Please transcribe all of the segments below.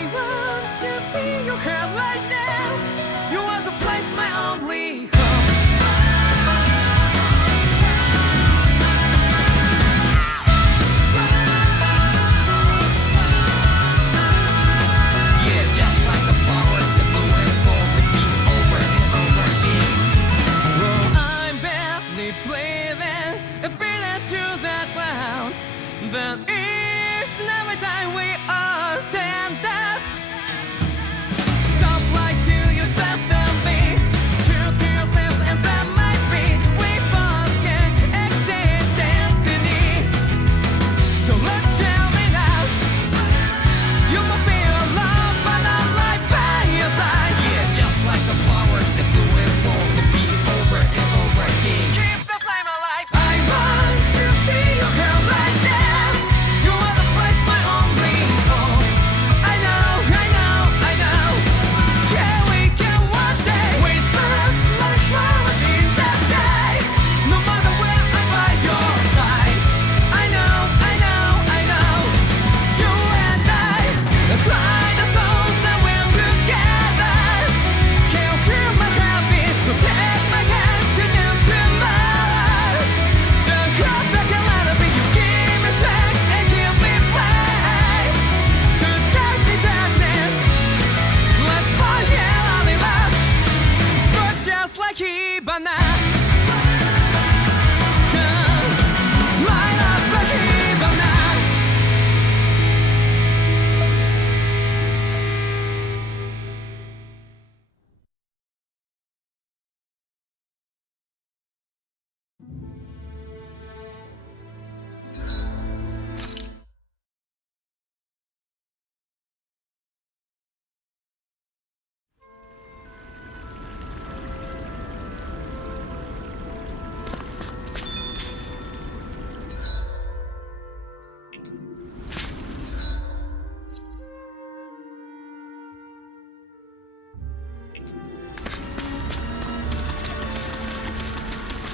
I want to feel your hand right now. You are the place, my only home. Yeah, just like the flowers that bloom and fall, repeat over and over again. Well, I'm badly breathing and feeling to the ground, but it's never time we all stand up. Stop like to yourself and be true to yourself, and that might be we both can exit destiny. So let's tell me now, you will feel alone, but I'm right by your side. Yeah, just like the flowers that bloom and fall, repeat over and over again. Keep the flame alive. I want to feel your hand right now. You are the place, my only home. I know, I know, I know. Yeah, we can one day whisper like flowers in the sky. No matter where I'm by your side. I know, I know, I know. You and I, let's fly the souls that we're together. Can't feel my heartbeat, so take my hand to the tomorrow. The crowd back and let it be. You give me strength and give me play. To darkness, let's fall yeah, in love. Sparks just like Hibana. Come, light up like Hibana.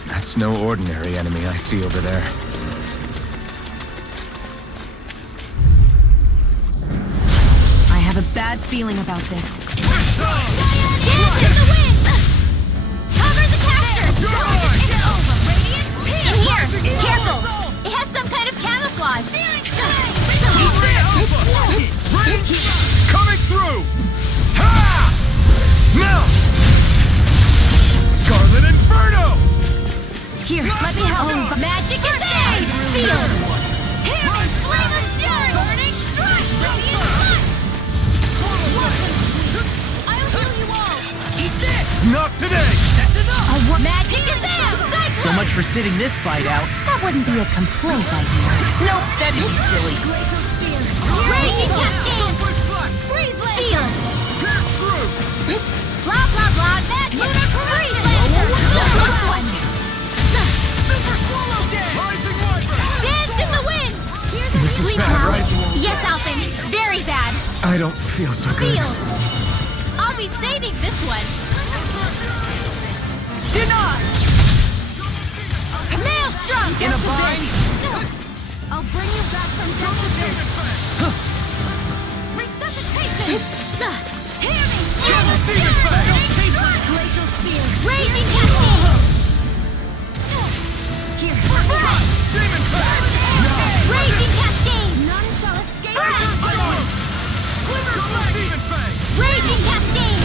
That's no ordinary enemy I see over there. I have a bad feeling about this. Dance in the wind! Cover the capture! It's over, Radiant! In here! Careful! It has some kind of camouflage! Coming through! Ha! Melt! Scarlet Inferno! Here, let me help. Magic and save! Field! Here! Flame of fury! Burning strike! Radiant sun! I'll heal you all! Eat this! Not today! That's enough! Magic and save! So much for sitting this fight out. That wouldn't be a complaint, I hear. Nope, that'd be silly. Raging cascade! Freeze field! Blah blah blah! That lunar freeze Super swallow dance! Dance in the wind! This is Please bad, now. right? Yes, Alphen. Very bad. I don't feel so good. Field. I'll be saving this one. Denied! Maelstrom! In a bind? I'll bring you back from death. Resuscitation! Hear me! Glacial spear! Raging cascade! Here! Raging cascade! None shall escape! Raging cascade!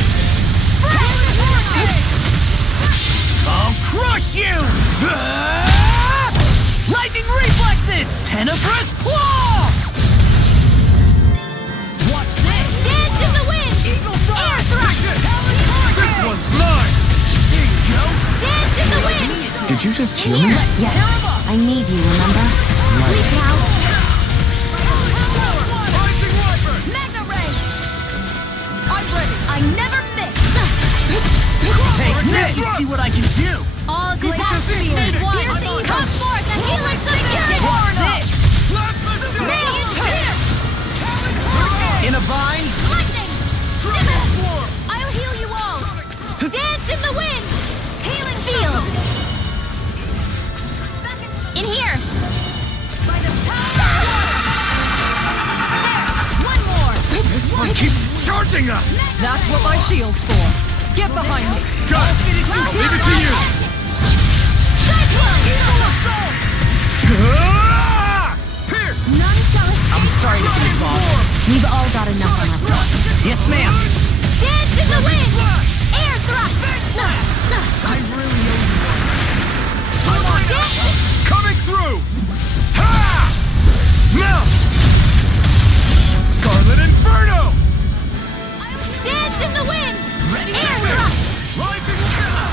I'll crush you! Lightning reflexes! Tenebrous claw! Watch this! Dance in the wind! Eagle thrust! Air thrust! This one's mine! Here you go! Dance in the wind! Did you just heal me? Yes, I need you, remember? Please now! Rising Viper! Magna Ray! I'm ready! I never miss! Hey, Nick! You see what I can do? All disasters made one! Come forth and heal us security! Radiant Spear! In a bind? Lightning! I'll heal you all! Dance in the wind! Healing field! In here! By the power! One more! This one keeps charging us! That's what my shield's for. Get behind me. Got it! I'll leave it to you! Ah! Pierce! I'm sorry to be involved. We've all got enough on our plate. Yes, ma'am! Dance in the wind! Air thrust! I really owe you one. Coming through! Ha! Now! Scarlet Inferno! Dance in the wind! Ready Air thrust! Rising Star!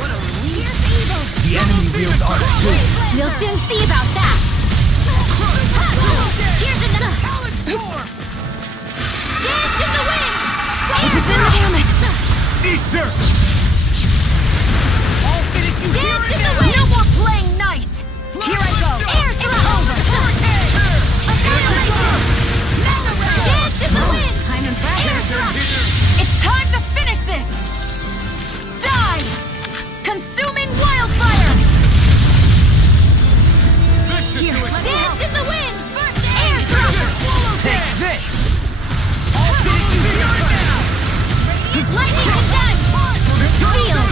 What a Here's evil! The enemy wields arts too. We'll soon see about that! Here's another! Dance in the wind! Damn it! Eat dirt! Dance in the wind! No more playing nice. Here I go. Air thrust! Dance in the wind! I'm impressed. Air thrust! It's time to finish this. Die! Consuming wildfire! Here, let me Dance help. in the wind! Air thrust! Take this! Lightning condensed! Field!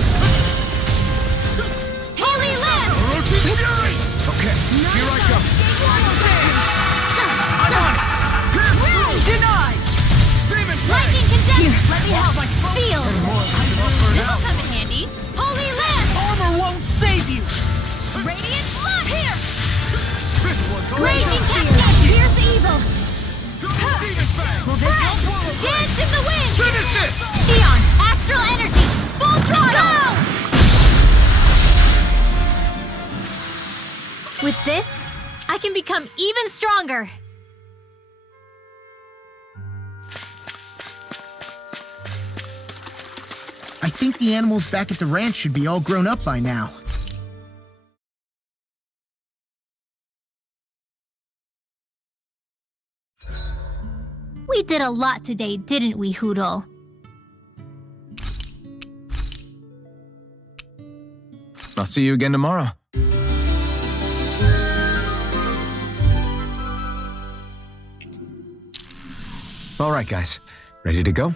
Holy Lamp! Okay, here I come. I'm on it! Denied! Lightning condensed! Here, let me help. Field! This'll come in handy! Holy Lamp! Armor won't save you. Radiant Flood! Here! This one's Raging Cascade! Here's evil! Will this help? Dance in the wind! Finish it! Eon! Astral energy! Full throttle! With this, I can become even stronger! I think the animals back at the ranch should be all grown up by now. We did a lot today, didn't we, Hoodle? I'll see you again tomorrow. All right, guys. Ready to go?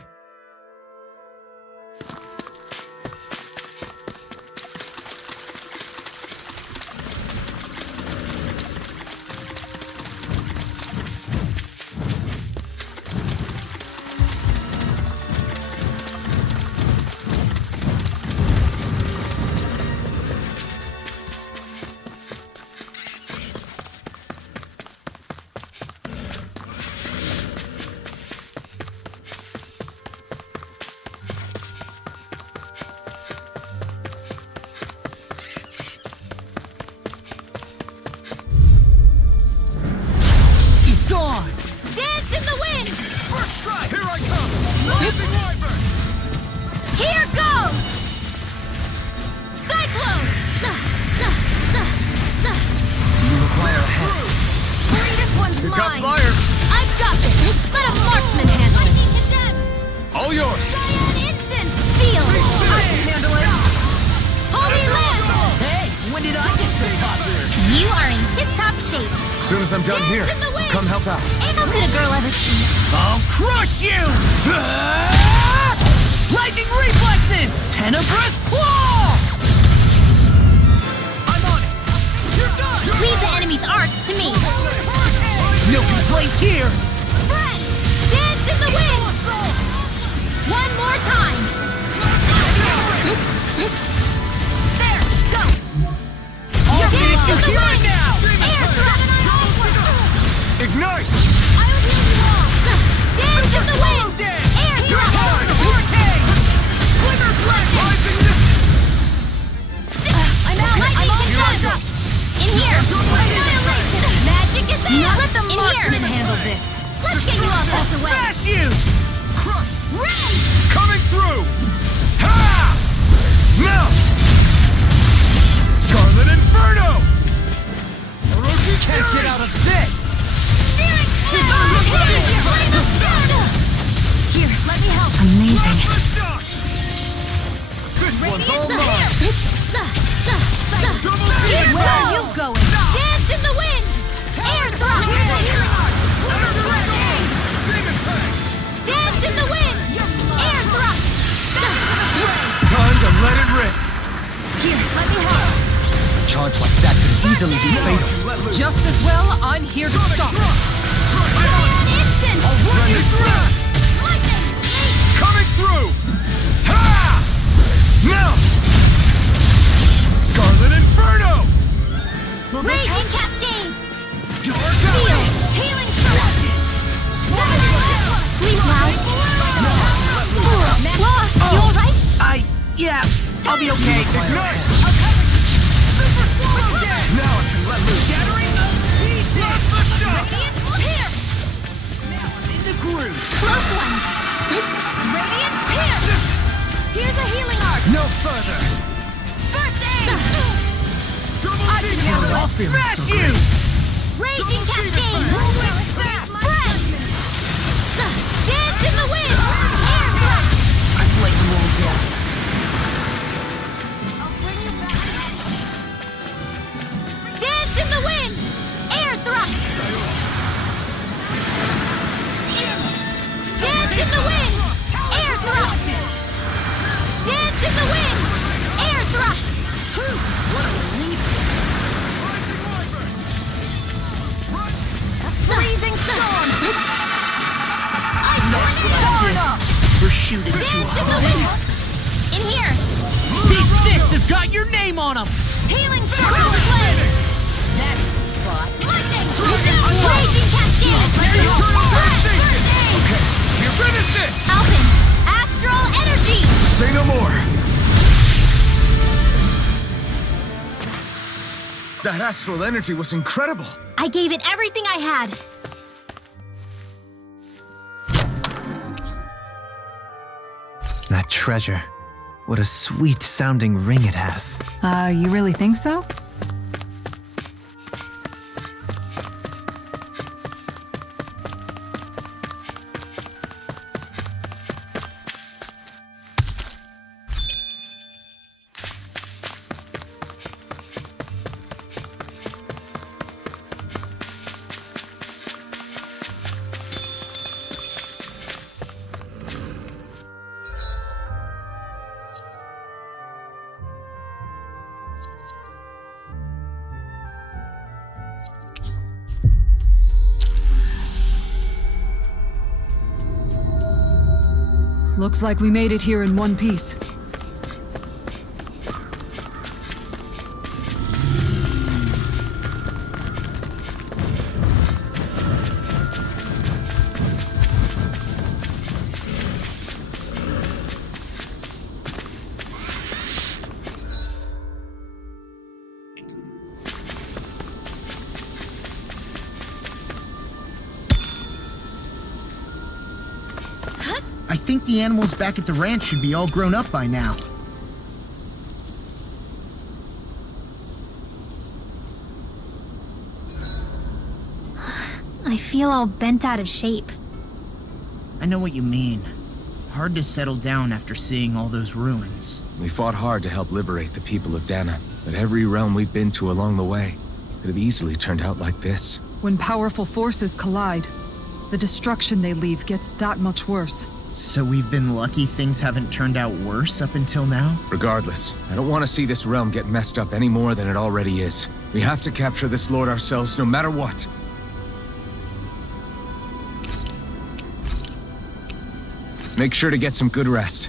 Dance in the wind! First strike! Here I come! Rising Wyvern! Here goes! Cyclone! You require a head. This one's You got mine. fire! I've got this! Let a marksman handle it! Lightning condensed! All yours! Cheyenne instant! Field! I can handle it. Holy Lamp! Hey, when did I get so popular? You are in tip-top shape! As soon as I'm done here, Dance in the wind! come help out. How could a girl ever see? I'll crush you! Lightning reflexes! Tenebrous claw! I'm on it! You're done! Leave the enemy's arts to me! No complaints here! Fred! Dance in the wind! One more time! There! Go! Dance in the wind! Air thrust! Ignite! Dance in the wind! Air thrust! Glimmer Flash! Rising I'm out! Lightning condensed! In here! Annihilation! Magic is there! Now let the In marksman here! handle this. Let's get you off this way! Smash you! Crush! Red! Coming through! Ha! Now! Scarlet Inferno! Can't get out of this! Searing Here, let me help. Amazing. This one's all mine! Double Here team! Where are goes! you going? Dance in the wind! Air thrust! Demon easily be fatal. Just as well, I'm here to stop it. Instant! Lightning! Coming through! Ha! Now! Scarlet Inferno! Raging Cascade! Heal! Healing Sword! Sleep now! You alright? Yeah, I'll be okay. Ignite! Now I can let loose. Radiant here! In the groove. Close one! Radiant here! Here's a healing arc! No further. First aid! We're all feeling so great. Raging Cascade! Spread! Dance in the wind! Air thrust! I've let you all down. Dance in the wind! Air thrust! Dance in the wind! Air thrust! Dance in the wind! Air thrust! What a relief! Blazing storm! We're shooting too Dance in the hard. wind! In here! These fists have got your name on them. Healing Crossblade! That's the spot. Lightning! Raging Cascade! Okay, get rid of this. Alpin! Astral Energy! Say no more. That astral energy was incredible. I gave it everything I had. That treasure. What a sweet sounding ring it has. You really think so? Looks like we made it here in one piece. I think the animals back at the ranch should be all grown up by now. I feel all bent out of shape. I know what you mean. Hard to settle down after seeing all those ruins. We fought hard to help liberate the people of Dana, but every realm we've been to along the way could have easily turned out like this. When powerful forces collide, the destruction they leave gets that much worse. So we've been lucky things haven't turned out worse up until now? Regardless, I don't want to see this realm get messed up any more than it already is. We have to capture this lord ourselves no matter what. Make sure to get some good rest.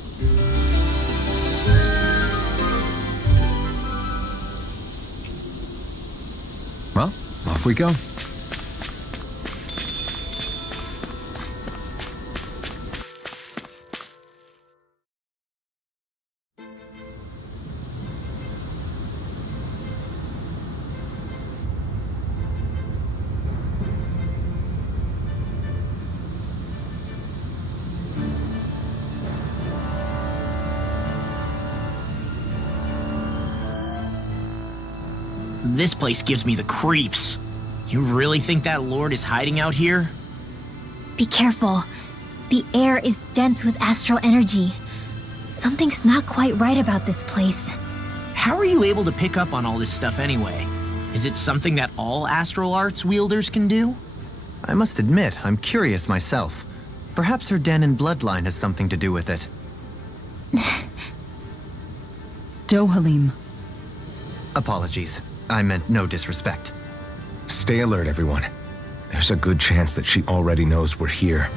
Well, off we go. This place gives me the creeps. You really think that lord is hiding out here? Be careful. The air is dense with astral energy. Something's not quite right about this place. How are you able to pick up on all this stuff anyway? Is it something that all astral arts wielders can do? I must admit, I'm curious myself. Perhaps her Danan bloodline has something to do with it. Dohalim. Apologies. I meant no disrespect. Stay alert, everyone. There's a good chance that she already knows we're here.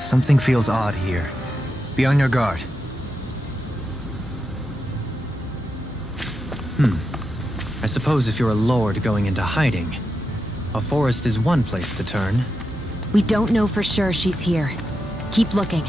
Something feels odd here. Be on your guard. I suppose if you're a lord going into hiding, a forest is one place to turn. We don't know for sure she's here. Keep looking.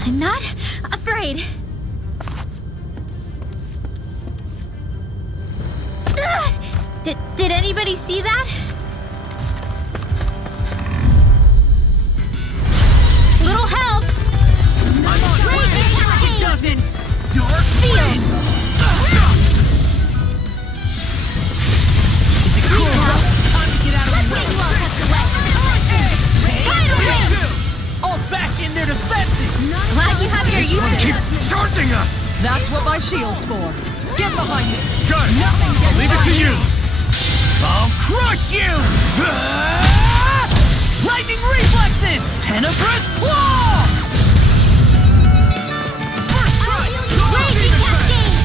I'm not afraid. Did anybody see that? Little help! Raging Cascade! Doesn't! Dark Field! Time to get out of the way! Tidal Wave! All back in their defenses! Glad you have your uses. Keeps charging us! That's what my shield's for. Get behind me. Got it! Nothing gets Leave it to by you! me. I'll crush you! Lightning reflexes! Tenebrous claw! Raging Cascade!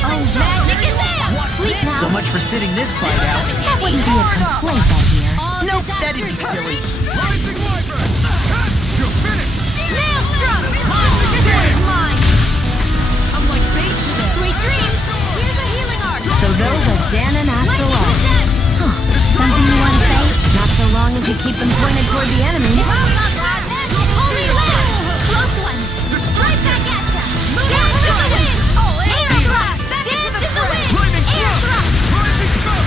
Oh, magic is there! Sleep now. So much for sitting this fight out. That wouldn't be a complaint, I hear. Nope, that'd be silly. Rising Wyvern! You're finished! Maelstrom! Here's mine! I'm like bait to them. Sweet dreams! Here's a healing arc! So those are Dan and Astral Lightning Arts. Death! Huh. Something you want to say? Not so long as you keep them pointed toward the enemy. Holy Land! Close one! Right back at ya! Dance to the wind! Air thrust! Dance to the wind! Air thrust!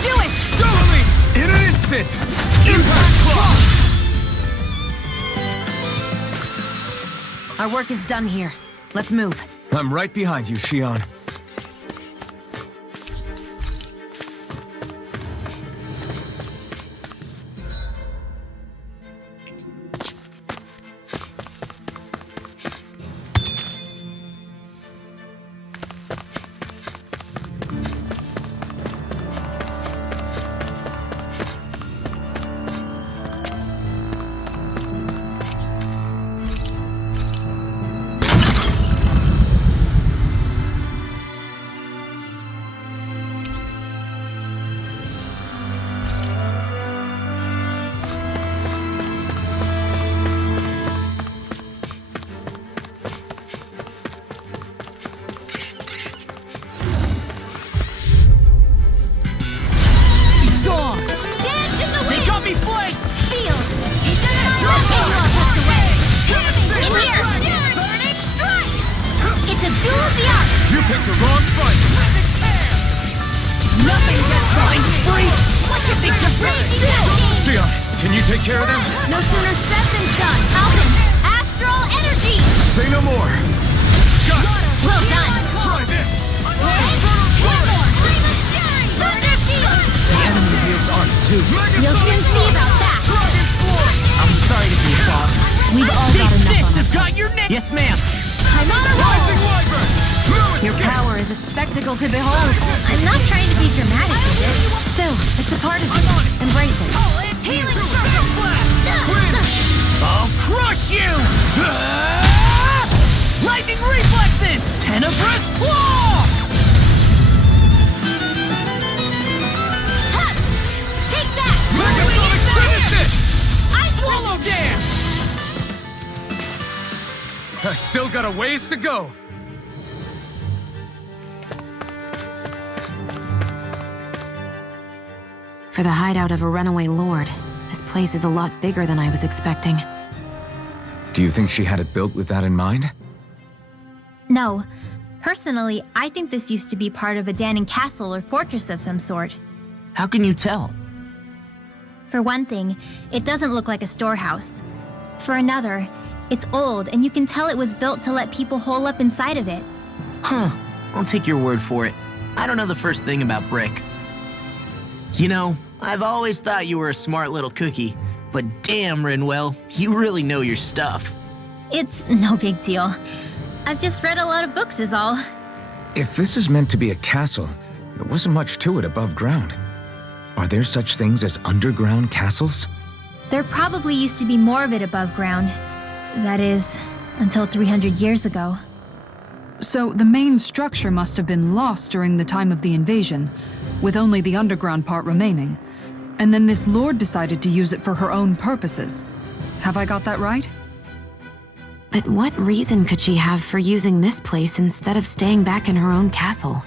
Do it! Totally! In an instant! Impact Claw! Our work is done here. Let's move. I'm right behind you, Shion. Dawn! Dance to the They wind! got me flanked! Field! Volcano! In here! Burning strike! It's a duel of the arts! You picked the wrong fight! Nothing gets by me. Free! What if they just raging Cascade? Shion, can you take care of them? No sooner said than done! Alvin! Astral energy! Say no more! Got it! Well done! Try this! One more! Thunder field! The enemy wields arts too. You'll soon see about that! I'm sorry to be a boss. We've all got These enough fists on have us. got your name! Yes, ma'am. I'm on a Rising roll! Wyvern! Through Your escape! power is a spectacle to behold. I'm not trying to be dramatic with it. Still, it's a part of you. Embrace it. Healing circle! I'll crush you! Lightning reflexes! Tenebrous claw! Ha! Take that! Megasonic Genesis! Ice Swallow dance! I still got a ways to go. For the hideout of a runaway lord, this place is a lot bigger than I was expecting. Do you think she had it built with that in mind? No. Personally, I think this used to be part of a Danon castle or fortress of some sort. How can you tell? For one thing, it doesn't look like a storehouse. For another, it's old and you can tell it was built to let people hole up inside of it. Huh. I'll take your word for it. I don't know the first thing about brick. You know, I've always thought you were a smart little cookie, but damn, Rinwell, you really know your stuff. It's no big deal. I've just read a lot of books is all. If this is meant to be a castle, there wasn't much to it above ground. Are there such things as underground castles? There probably used to be more of it above ground. That is, until 300 years ago. So the main structure must have been lost during the time of the invasion, with only the underground part remaining. And then this lord decided to use it for her own purposes. Have I got that right? But what reason could she have for using this place instead of staying back in her own castle?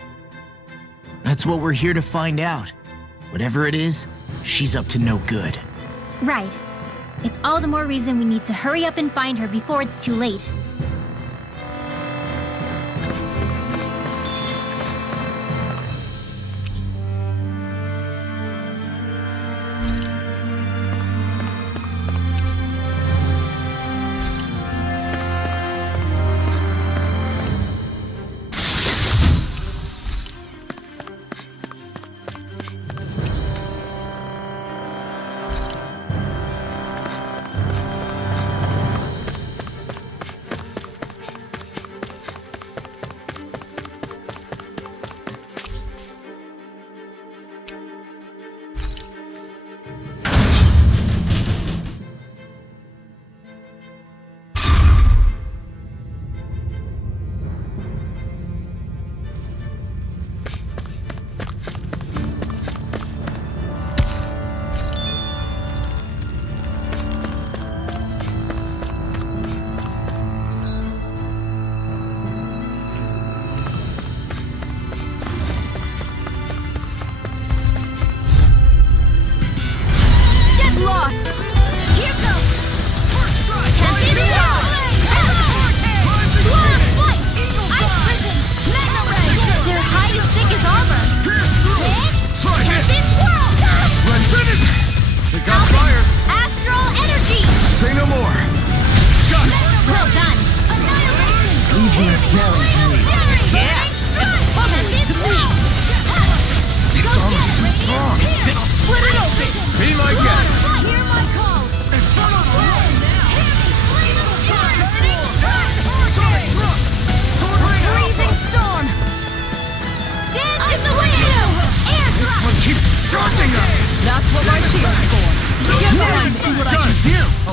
That's what we're here to find out. Whatever it is, she's up to no good. Right. It's all the more reason we need to hurry up and find her before it's too late.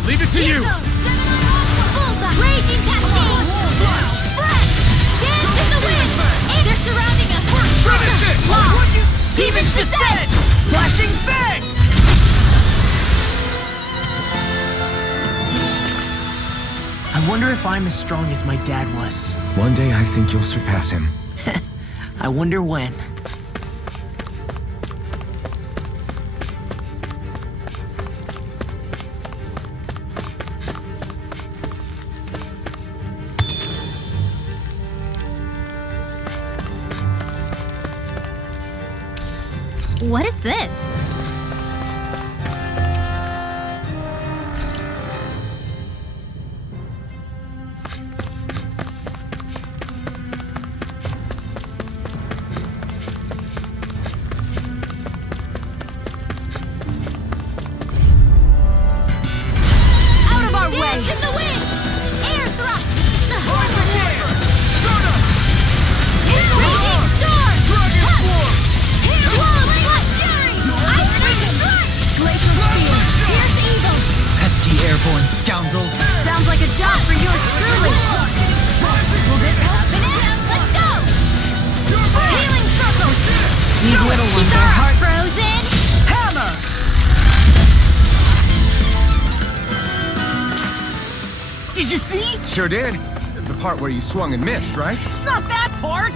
Leave it to you! Raging Cascade! Breath! Dance in the wind! And they're surrounding us! Finish it! Lock! Demon's Descent! Flashing Fang! I wonder if I'm as strong as my dad was. One day I think you'll surpass him. I wonder when. What is this? Out of our way! In the wind! Air thrust! Raging storm! Wall of light fury! Ice These little ones Keep are our hard. frozen. Hammer! Did you see? Sure did. The part where you swung and missed, right? Not that part!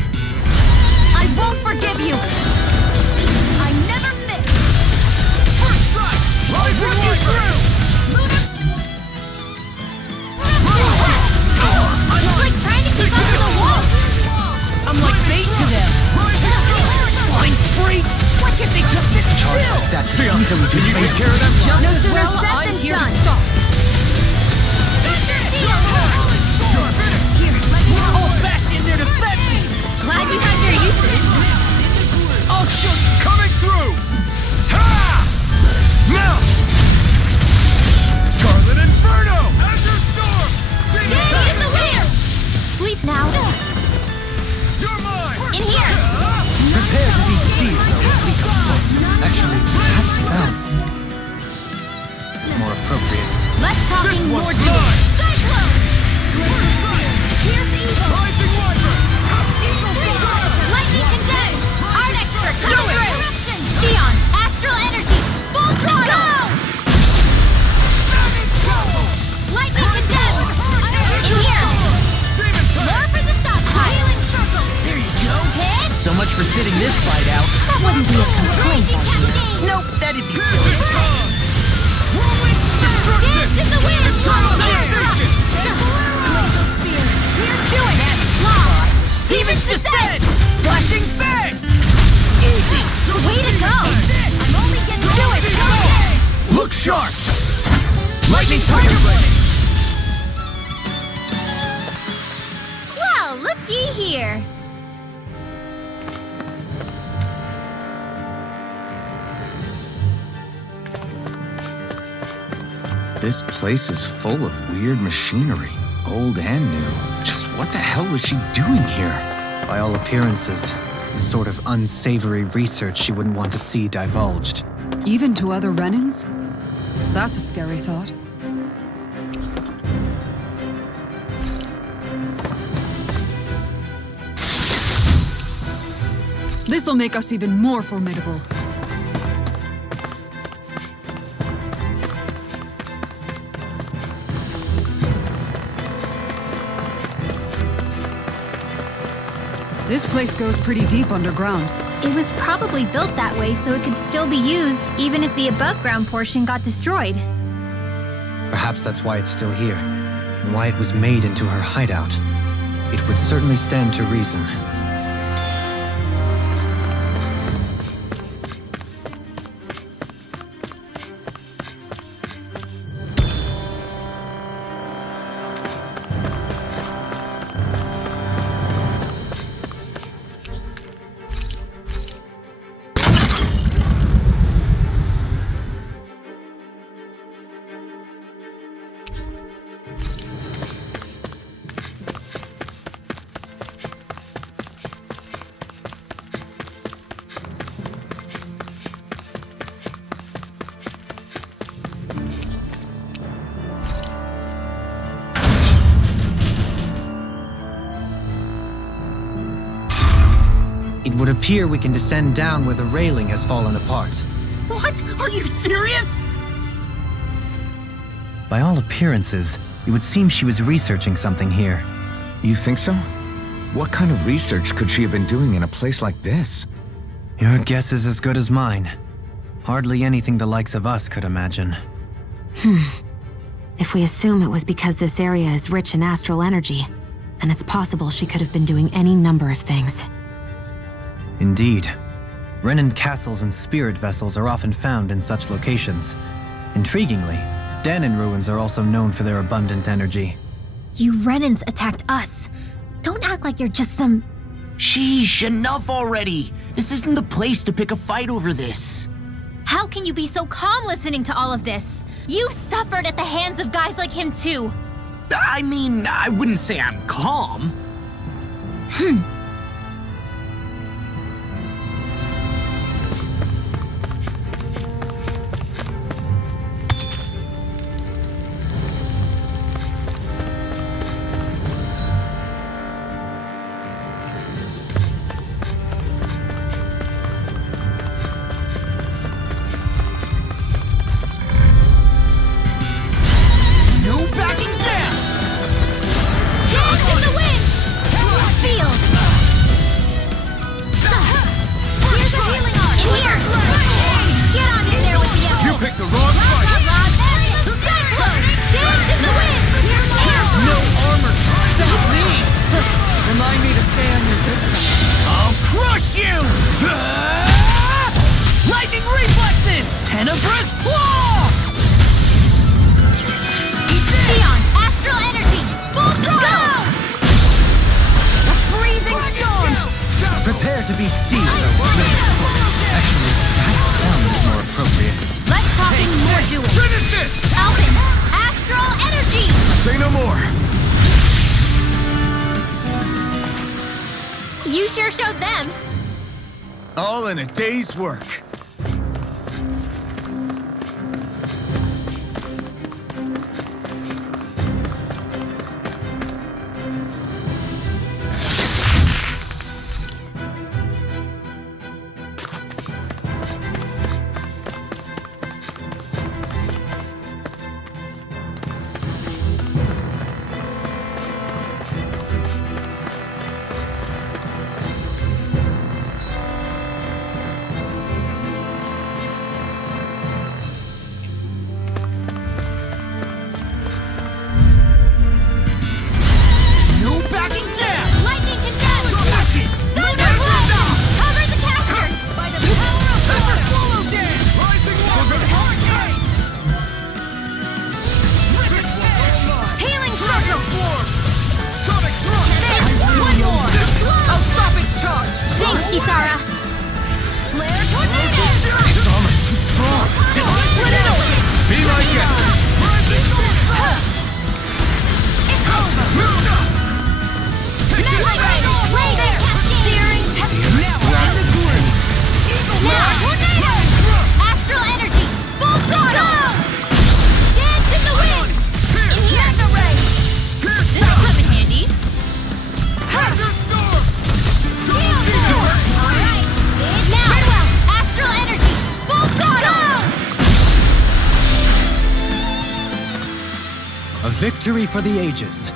I won't forgive you. I never miss. First strike! Rising Viper! It's like trying to keep up with the wall. I'm like bait to them! Flying freaks! Why can't they just sit still? Can you take care of them? Just No as sooner well, said I'm than here done. to stop. All back in there to defend me! Glad you found your uses. I'll show you! Coming through! Ha! Now! Scarlet Inferno! Azure Storm! Danny is the winner. Sleep now. You're mine! In here. Prepare to be deceived, though. Actually, perhaps well. It's more appropriate. Less talking, This more one's doing. mine! Cyclone. Here's the evil. Rising Viper! Lightning condense. Art expert. Come through. Xion. Astral energy. Full throttle. Lightning condense. In here. Lure for the stop sign. Healing circle. There you go! Hit. So much for sitting this fight out. That wouldn't be a complaint. Nope, that'd be silly. Dance in the wind. Do it. Law. Demon's descent. Flashing bang! Way to go. I'm only getting do it. Look sharp! Lightning Tiger Blade! Well, looky here. This place is full of weird machinery, old and new. Just what the hell was she doing here? By all appearances, the sort of unsavory research she wouldn't want to see divulged. Even to other Renans? That's a scary thought. This'll make us even more formidable. This place goes pretty deep underground. It was probably built that way so it could still be used even if the above ground portion got destroyed. Perhaps that's why it's still here, and why it was made into her hideout. It would certainly stand to reason. It would appear we can descend down where the railing has fallen apart. What? Are you serious? By all appearances, it would seem she was researching something here. You think so? What kind of research could she have been doing in a place like this? Your guess is as good as mine. Hardly anything the likes of us could imagine. If we assume it was because this area is rich in astral energy, then it's possible she could have been doing any number of things. Indeed. Renan castles and spirit vessels are often found in such locations. Intriguingly, Dahnan ruins are also known for their abundant energy. You Renans attacked us. Don't act like you're just some... Sheesh, enough already. This isn't the place to pick a fight over this. How can you be so calm listening to all of this? You've suffered at the hands of guys like him too. I mean, I wouldn't say I'm calm. I'll crush you! Lightning reflexes! Tenebrous claw! Neon, astral energy, full throttle! A freezing storm! Prepare to be sealed. Actually, that sound is more appropriate. Let's talking more doing. Finish this! Alvin, astral energy! Say no more. You sure showed them. All in a day's work. No backing down! Lightning condemned! Smash it! Thunderblade! Cover the caster! By the power of Super Thor! swallow dance! Rising water hurricane! Healing circle! Sonic thrust! One more! I'll stop its charge! Thanks, Kisara! Flare tornado! It's almost too strong. Split it open! Be my guest. It's over! Laser! Searing Now I'm in the groove! Now, tornado! Astral energy! Full throttle! Dance in the wind! In here! The ray! This'll come in handy! Hazard storm! Alright! Now, astral energy! Full throttle! A victory for the ages.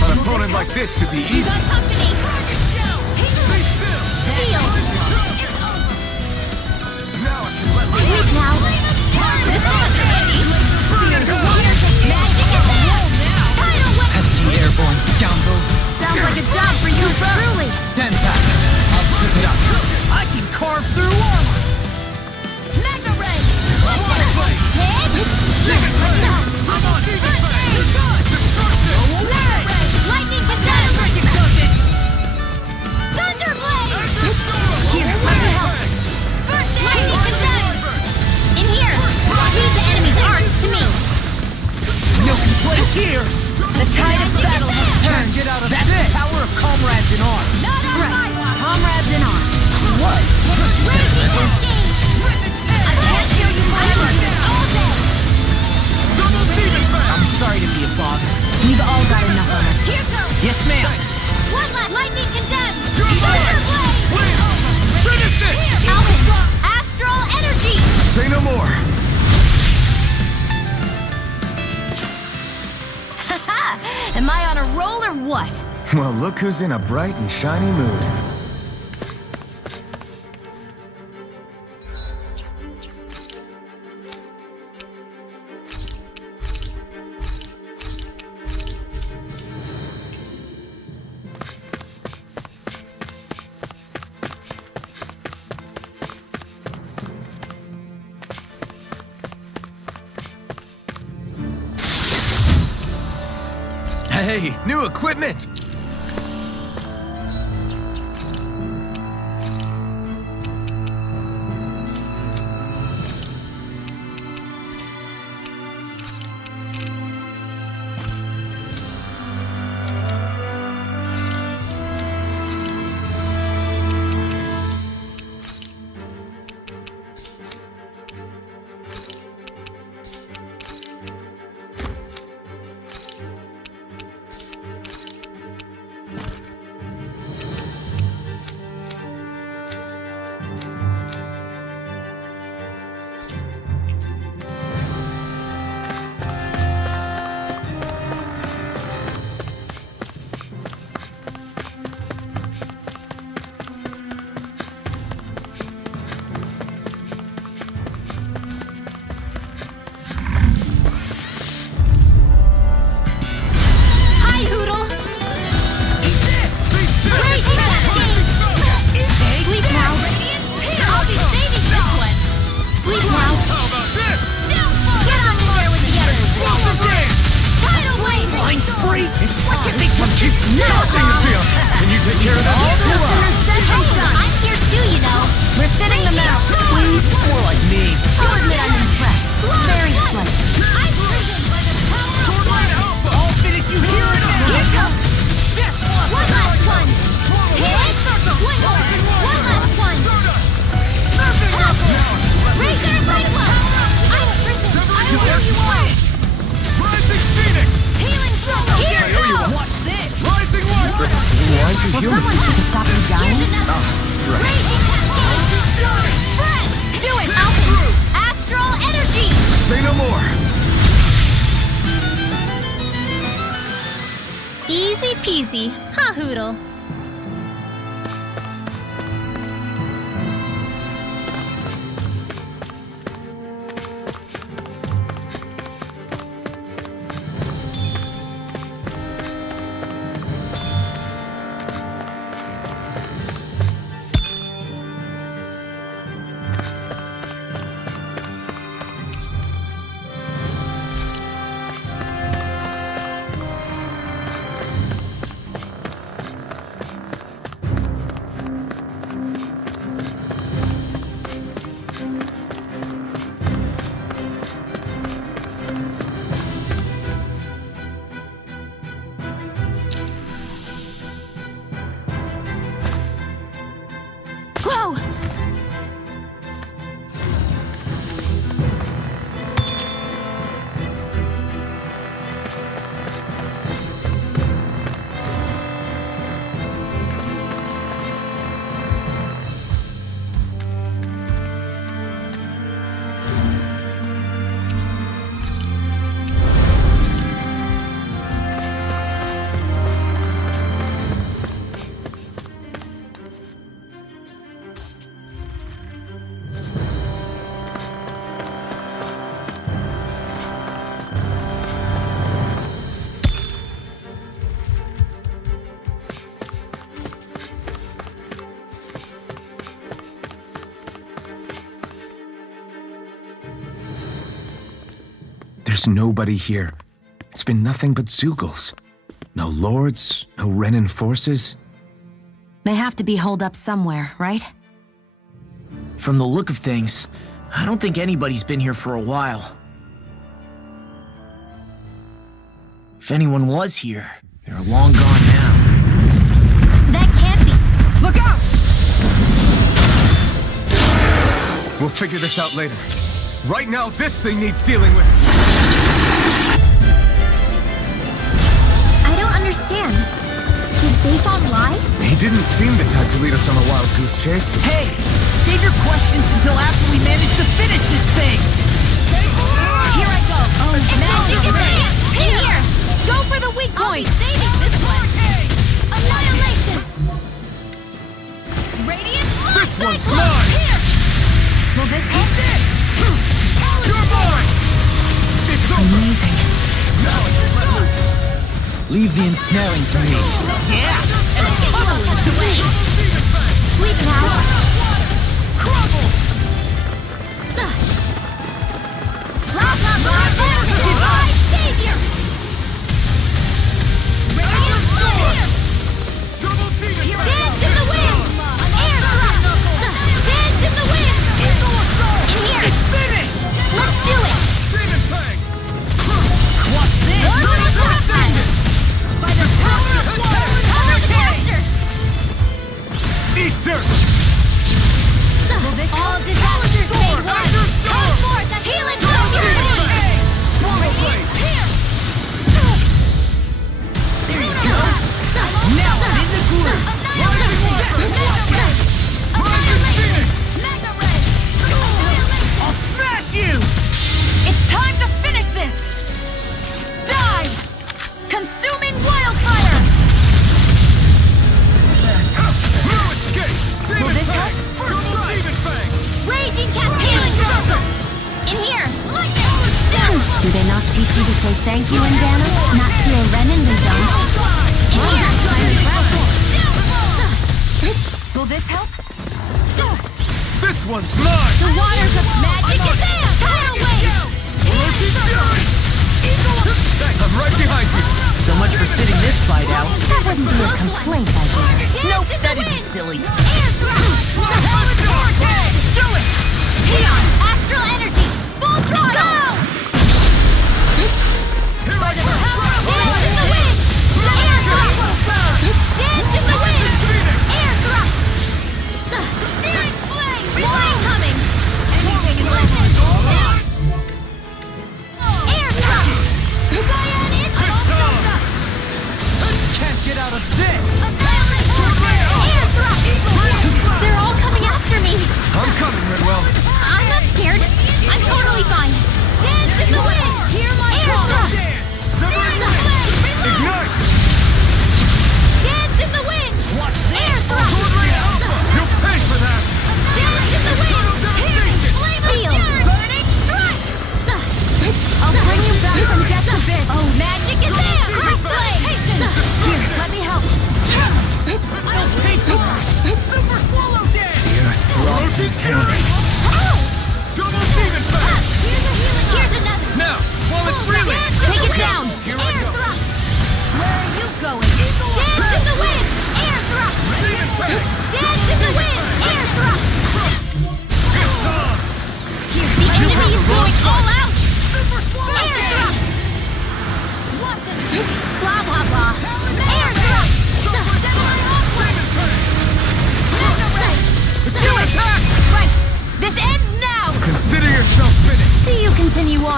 An opponent like this should be easy. Got company! Seal! Now I can let Sweet now! This one's handy! Magic is out! Tidal wave! Pesky airborne scoundrels. Sounds like a job for you truly! Stand back. I'll trip it up. I can carve through armor! Mega ray! Hit! Lightning condemned! Thunderblade! Here, let me help! Lightning condemned! In here! Leave the enemy's arms to me! No complaints here! The tide of battle has turned! Get out of That's the power of comrades in arms! Not on my watch! Comrades in arms! What? Crazy casting! I can't show you my work all day! I'm sorry to be a bother. We've all got enough of it. Here goes! Yes, ma'am! One left! Lightning condemned! Thunderblade! Finish it! Alvin! Astral energy! Say no more. Am I on a roll or what? Well, look who's in a bright and shiny mood. Hey, new equipment! Will human. someone to stop me dying? Raging cascade! Breath! Do it, Falcon! Astral energy! Say no more. Easy peasy. Ha hoodle. Whoa! There's nobody here. It's been nothing but Zeugles. No lords, no Renan forces. They have to be holed up somewhere, right? From the look of things, I don't think anybody's been here for a while. If anyone was here, they're long gone now. That can't be. Look out! We'll figure this out later. Right now, this thing needs dealing with. I don't understand. Did Bayfon lie? He didn't seem the type to lead us on a wild goose chase. Hey, save your questions until after we manage to finish this thing. Here I go. Oh, Magic advance! Here! Go for the weak point! I'll be saving this one! Annihilation! Radiant This one's Cyclone! mine! Here! Will this help? You're mine! It's over! Leave the ensnaring to me. yeah, and a puddle is the way. Sleep now! Crumble! Plasma Blast! Divine Savior! Radiant Flare! Double demon! Dance in the wind! Air thrust! Dance in the wind! In here! It's finished. Let's do it! Demon fang! What's this? Lunar Craftsman! By the power of water. Cover the caster! Eat dirt! All disasters made one! Come forth a healing conjuration! Here! There you go. Now I'm in the groove. I'll smash you. It's time to finish this. Die! Consuming wildfire. No escape! Demon this fang! Double demon fang! Raging Cascade Circle! In here! Do they not teach you to say thank you, Indiana? Not to a Renan, they don't. In here! Will this help? This one's mine! The waters of magic advance! Tidal wave! I'm right behind you! So much for sitting this fight out. That wouldn't be a complaint, I dare. Nope, that'd be silly. Air thrust! Do it. Peon! Astral energy! Full throttle! Dance in the wind! Air thrust! Dance in the wind! Air thrust! Searing flame! More incoming! Anything is left.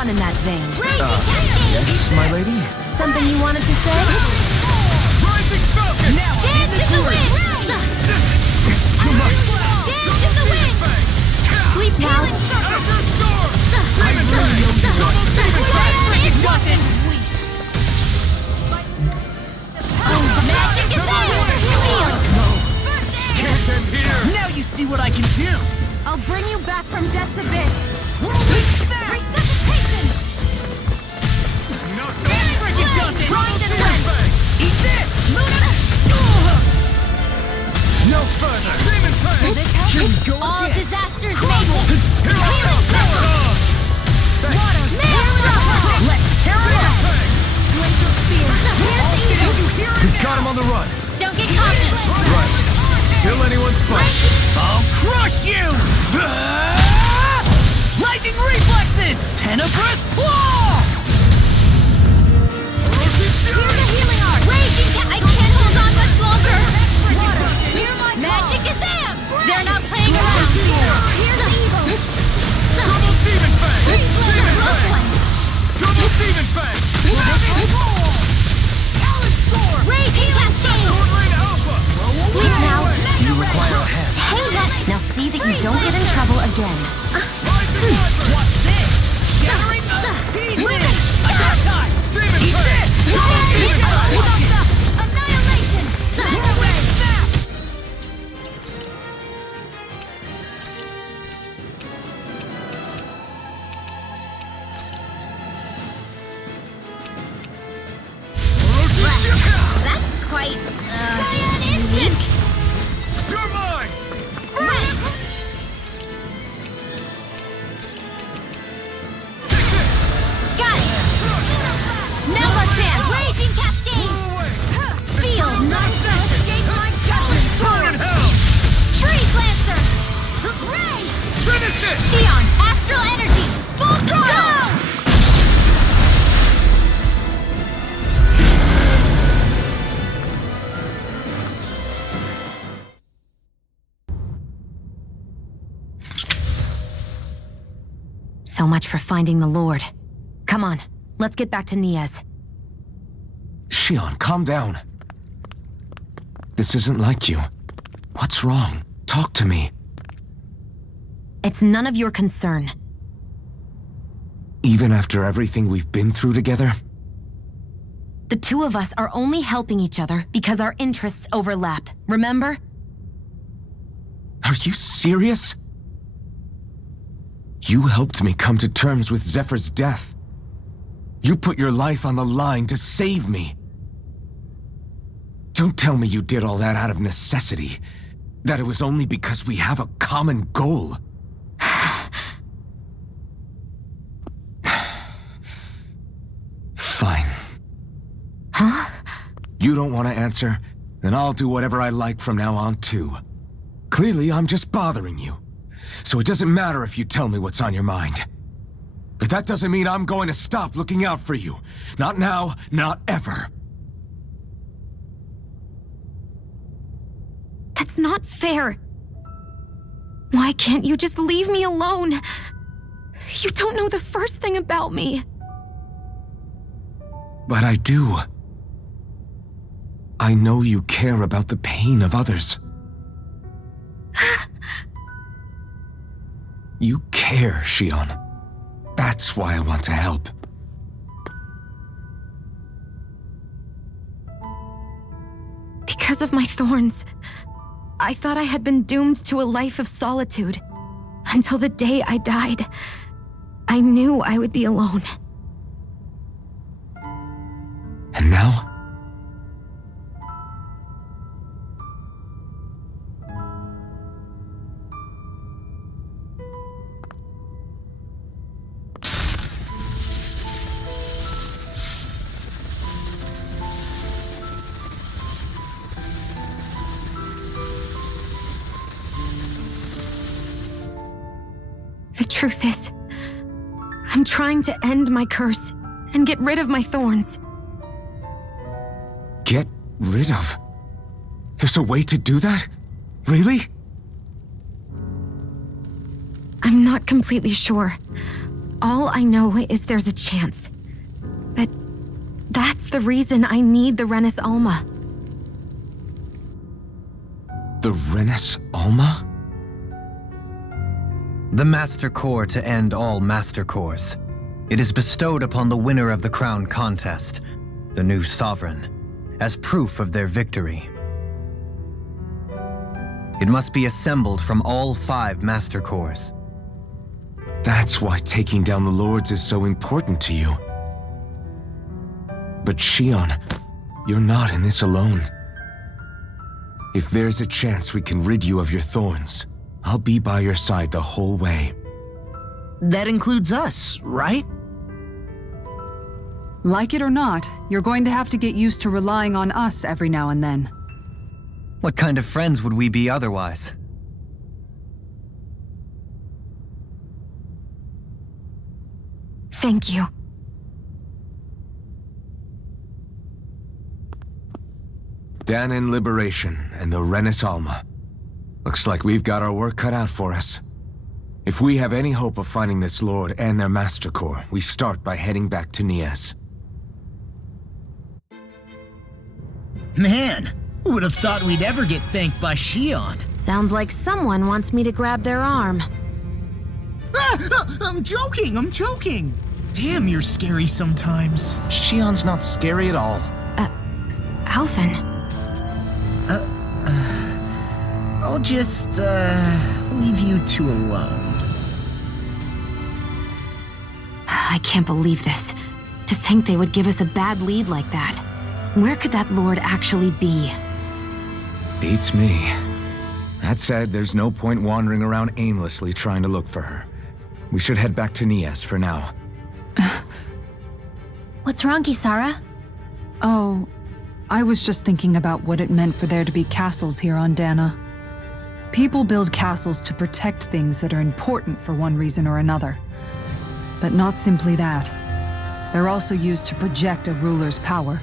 on in that vein. Yes, my lady? Something you wanted to say? Rising Falcon! Now, Dance in the wind! Too much! Dance in the wind! Sleep now. Azure Storm! Demon Fang! freaking nothing! Magic is there! Feel! Can't end here! Now you see what I can do! I'll bring you back from death's abyss. Resuscitation! No Freaking nothing! Grind and win! Eat this! No further! Demon Fang! Here we go All again! disasters made! Here I come! Water! Let's tear it up! Got him on the run! Don't get cautious! Right. Still anyone's fight. I'll crush you! Lightning reflexes! Tenebrous claw! Here's a healing art! Raging I can't hold on much longer! Magic is there! They're not playing around! Here's evil! Double Demon Fang! Demon Close Fang! one! Double Demon Fang! Raging cascade! Sword Rain Alpha! Sleep now! You require a hand. Hey, that. Now see that you don't get in trouble again. Rising Viper! What's this? Shattering the pieces! Attack time! Demon Eat Fang! this! Double Demon Fang! Annihilation! That's quite, Cyanistic! You're mine! Right! Got it! Now our chance! Raging cascade! Feel! Escape my challenge! Burn in hell! Freeze Lancer! Ray! Finish it! Xion! Astral energy! Full throttle! Go! So much for finding the Lord. Come on, let's get back to Niaz. Xion, calm down. This isn't like you. What's wrong? Talk to me. It's none of your concern. Even after everything we've been through together? The two of us are only helping each other because our interests overlap, remember? Are you serious? You helped me come to terms with Zephyr's death. You put your life on the line to save me. Don't tell me you did all that out of necessity. That it was only because we have a common goal. Fine. Huh? You don't want to answer? Then I'll do whatever I like from now on, too. Clearly, I'm just bothering you. So it doesn't matter if you tell me what's on your mind. But that doesn't mean I'm going to stop looking out for you. Not now, not ever. That's not fair. Why can't you just leave me alone? You don't know the first thing about me. But I do. I know you care about the pain of others. You care, Xion. That's why I want to help. Because of my thorns, I thought I had been doomed to a life of solitude. Until the day I died, I knew I would be alone. And now? The truth is, I'm trying to end my curse and get rid of my thorns. Get rid of? There's a way to do that? Really? I'm not completely sure, All I know is there's a chance. But that's the reason I need the Renis Alma. The Renis Alma? The Master Core to end all Master Cores. It is bestowed upon the winner of the Crown Contest, the new Sovereign, as proof of their victory. It must be assembled from all 5 Master Cores. That's why taking down the Lords is so important to you. But Shion, you're not in this alone. If there's a chance we can rid you of your thorns, I'll be by your side the whole way. That includes us, right? Like it or not, you're going to have to get used to relying on us every now and then. What kind of friends would we be otherwise? Thank you. Dahnan Liberation and the Renis Alma. Looks like we've got our work cut out for us. If we have any hope of finding this Lord and their Master Core, we start by heading back to Nias. Man, who would have thought we'd ever get thanked by Shion? Sounds like someone wants me to grab their arm. I'm joking! Damn, you're scary sometimes. Shion's not scary at all. Alphen. I'll just, leave you two alone. I can't believe this. To think they would give us a bad lead like that. Where could that Lord actually be? Beats me. That said, there's no point wandering around aimlessly trying to look for her. We should head back to Nias for now. What's wrong, Kisara? Oh, I was just thinking about what it meant for there to be castles here on Dana. People build castles to protect things that are important for one reason or another. But not simply that. They're also used to project a ruler's power.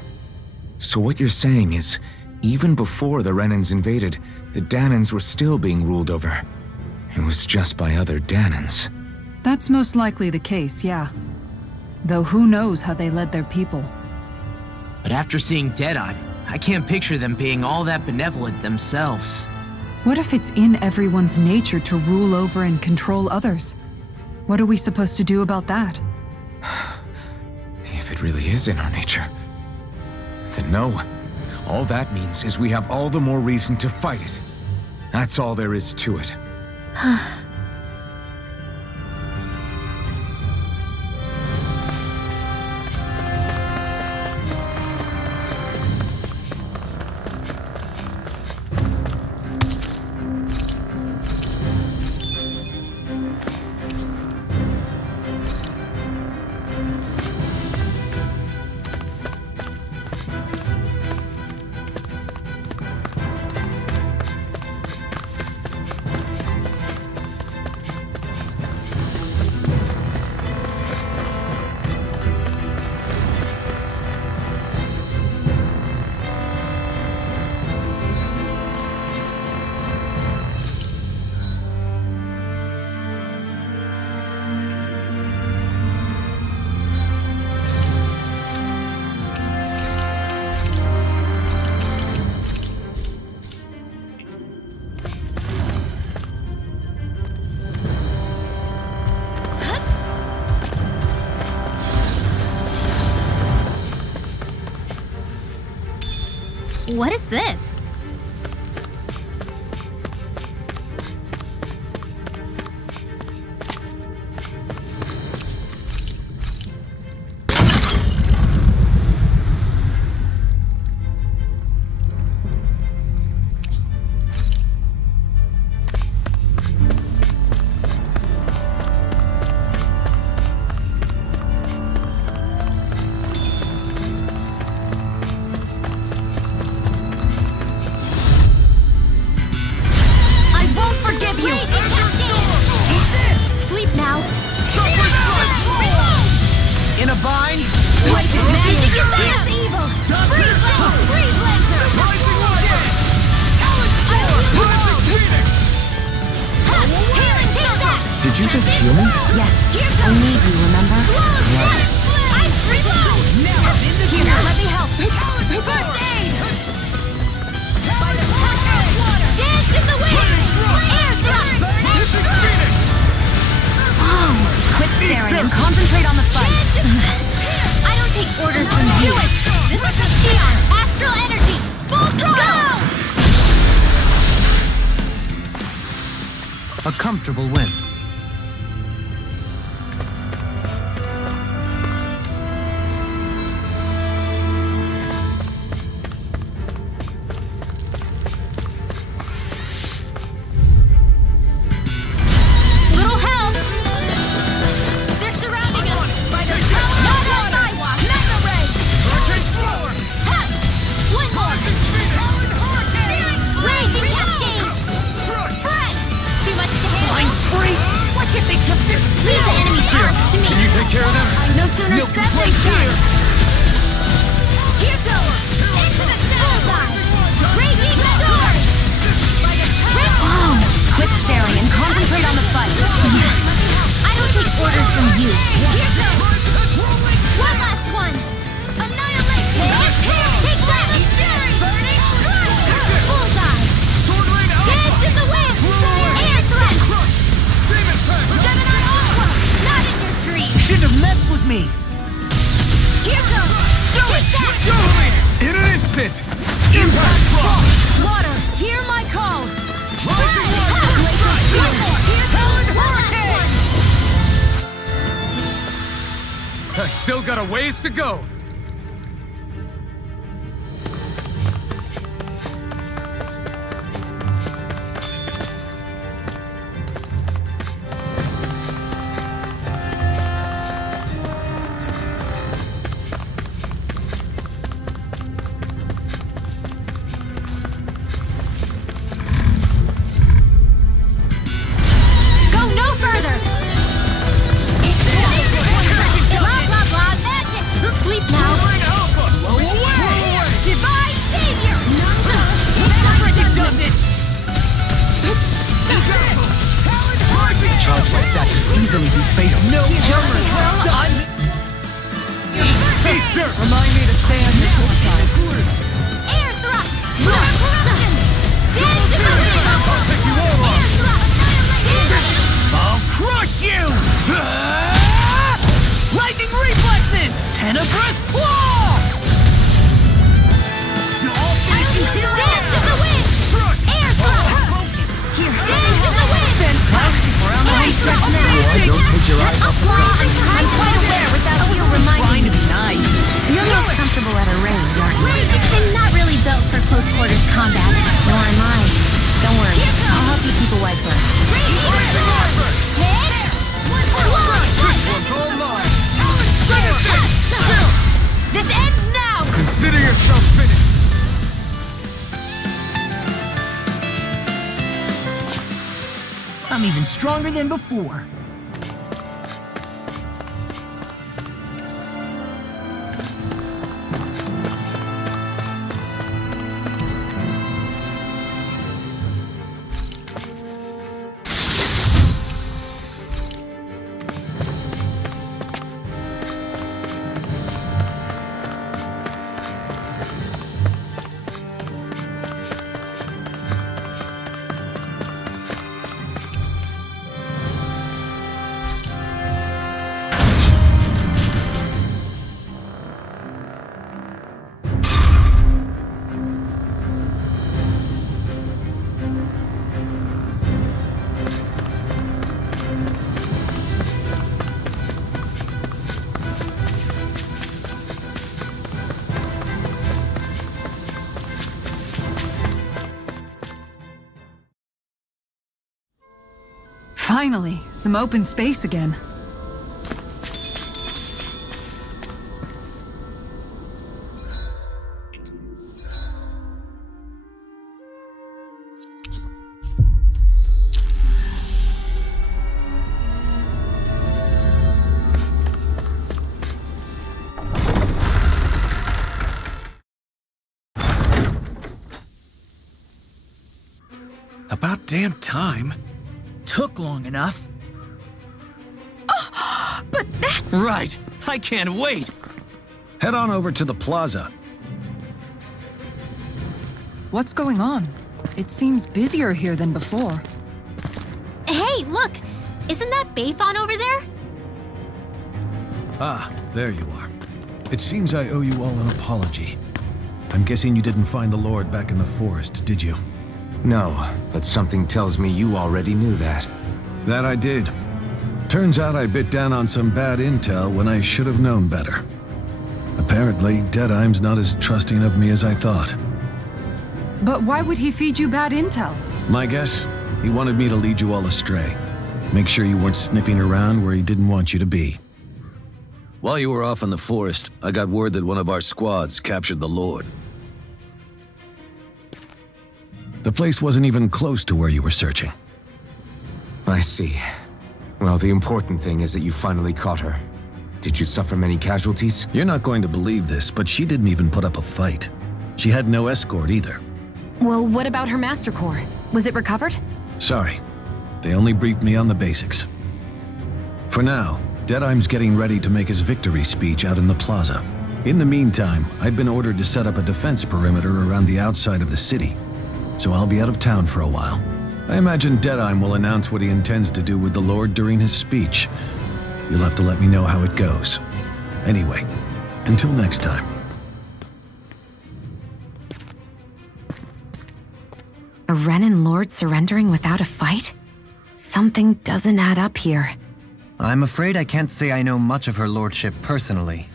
So what you're saying is, even before the Renans invaded, the Dahnans were still being ruled over. It was just by other Dahnans. That's most likely the case, yeah. Though who knows how they led their people. But after seeing Deadeye, I can't picture them being all that benevolent themselves. What if it's in everyone's nature to rule over and control others? What are we supposed to do about that? If it really is in our nature, then no. All that means is we have all the more reason to fight it. That's all there is to it. What is this? Did you just heal me? Yes. Here I need you, remember? I'm reload! Here, let me help. First aid! Dance in the wind! Air thrust! Whoa! Quit staring and concentrate on the fight. I don't take orders from you. This is the Xion! Astral energy! Full throttle! A comfortable win. Little help! They're surrounding us! By their power! Not on my watch! Mega ray! Ha! One more! Raging cascade! Fred! Too much to handle! Blind freak! Why can't they just sit Leave the enemy still? powers to me! Can you take care of them? No sooner said than done. Here goes! Into the bullseye! Raging sword! Whoa! Quit staring and concentrate on the fight. I don't take orders from you. Here goes! One last one! Annihilate! Take that! Burning! Bullseye! Dance in the wind! Air thrust! Gemini Aqua! Not in your dreams! Shouldn't have messed with me. Here goes! Take that! In an instant! Impact frost! Water, hear my call! I still got a ways to go. Go no further! Blah blah blah magic! Sleep now! Divine savior! Charge like that could easily be fatal. No jumper! Remind me to stay on your good side. Air thrust! Dance in the wind! Air thrust! I'll crush you! Lightning reflexes! Tenebrous claw! Dance in the wind! Air thrust! Here, dance in the wind! Air thrust now! Don't take your eyes off the prize. I'm quite aware without you Trying reminding to me. be nice. You're most comfortable at a range, aren't you? I'm not really built for close quarters combat. Nor am I. Don't worry, I'll help you keep away first. This ends now! Consider yourself finished. I'm even stronger than before. Finally, some open space again. About damn time. Took long enough. But that's... Right. I can't wait. Head on over to the plaza. What's going on? It seems busier here than before. Hey, look! Isn't that Bayfon over there? Ah, there you are. It seems I owe you all an apology. I'm guessing you didn't find the Lord back in the forest, did you? No, but something tells me you already knew that. That I did. Turns out I bit down on some bad intel when I should have known better. Apparently, Deadeye's not as trusting of me as I thought. But why would he feed you bad intel? My guess? He wanted me to lead you all astray. Make sure you weren't sniffing around where he didn't want you to be. While you were off in the forest, I got word that one of our squads captured the Lord. The place wasn't even close to where you were searching. I see. Well, the important thing is that you finally caught her. Did you suffer many casualties? You're not going to believe this, but she didn't even put up a fight. She had no escort either. Well, what about her Master Core? Was it recovered? Sorry. They only briefed me on the basics. For now, Deadeye's getting ready to make his victory speech out in the plaza. In the meantime, I've been ordered to set up a defense perimeter around the outside of the city, so I'll be out of town for a while. I imagine Deadeye will announce what he intends to do with the Lord during his speech. You'll have to let me know how it goes. Anyway, until next time. A Renan Lord surrendering without a fight? Something doesn't add up here. I'm afraid I can't say I know much of her lordship personally.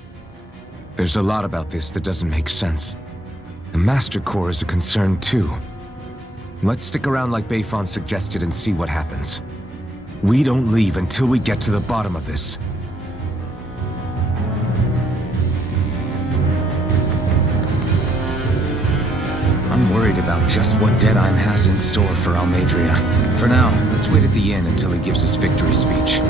There's a lot about this that doesn't make sense. The Master Core is a concern too. Let's stick around like Bayfon suggested and see what happens. We don't leave until we get to the bottom of this. I'm worried about just what Deadeye has in store for Almadria. For now, let's wait at the inn until he gives his victory speech.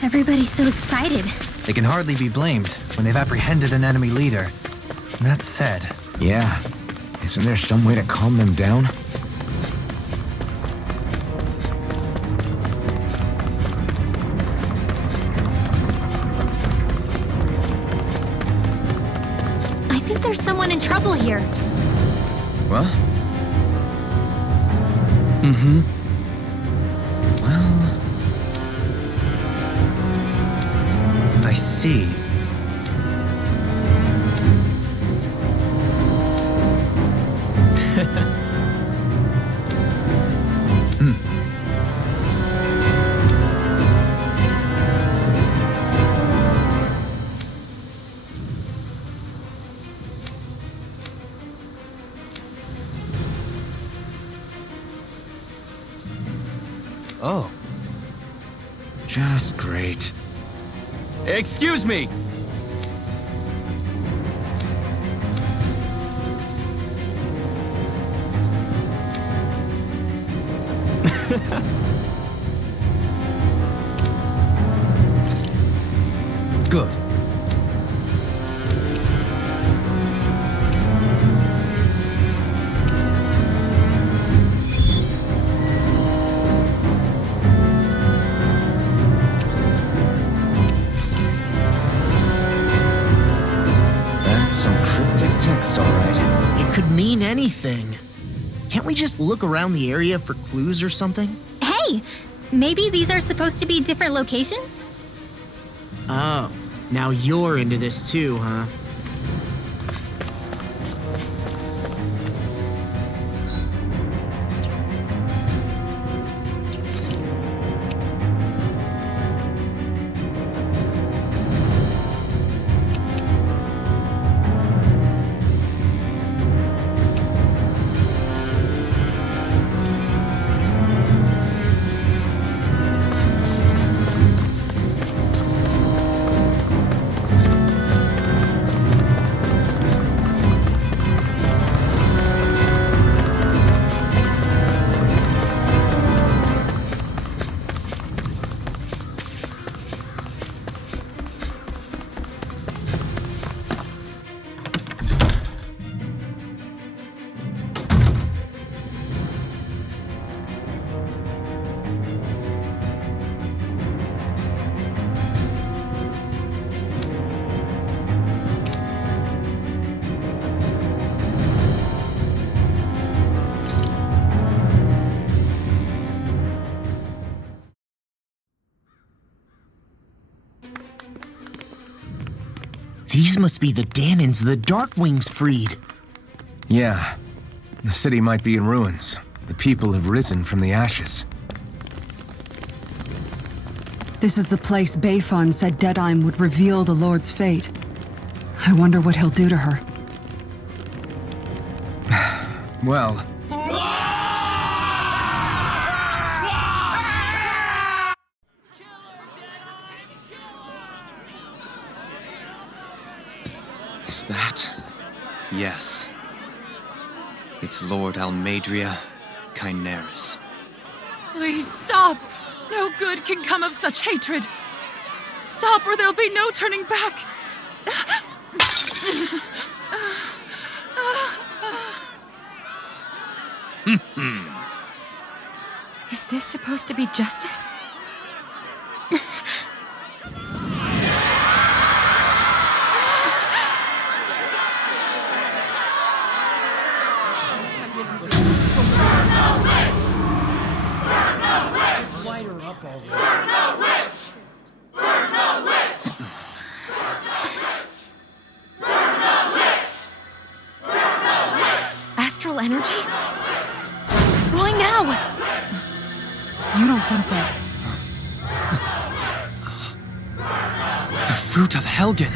Everybody's so excited. They can hardly be blamed when they've apprehended an enemy leader. That said... Yeah. Isn't there some way to calm them down? I think there's someone in trouble here. What? Mm-hmm. I see. Oh. Just great. Excuse me! Good. It could mean anything. Can't we just look around the area for clues or something? Hey, maybe these are supposed to be different locations? Oh, now you're into this too, huh? must be the Danins the Darkwings freed. Yeah. The city might be in ruins. The people have risen from the ashes. This is the place Bayfun said Deadime would reveal the Lord's fate. I wonder what he'll do to her. Well... Is that? Yes. It's Lord Almadria Kynaris. Please stop! No good can come of such hatred. Stop or there'll be no turning back. Is this supposed to be justice? Astral energy? Why now? You don't think that... The fruit of Helgen!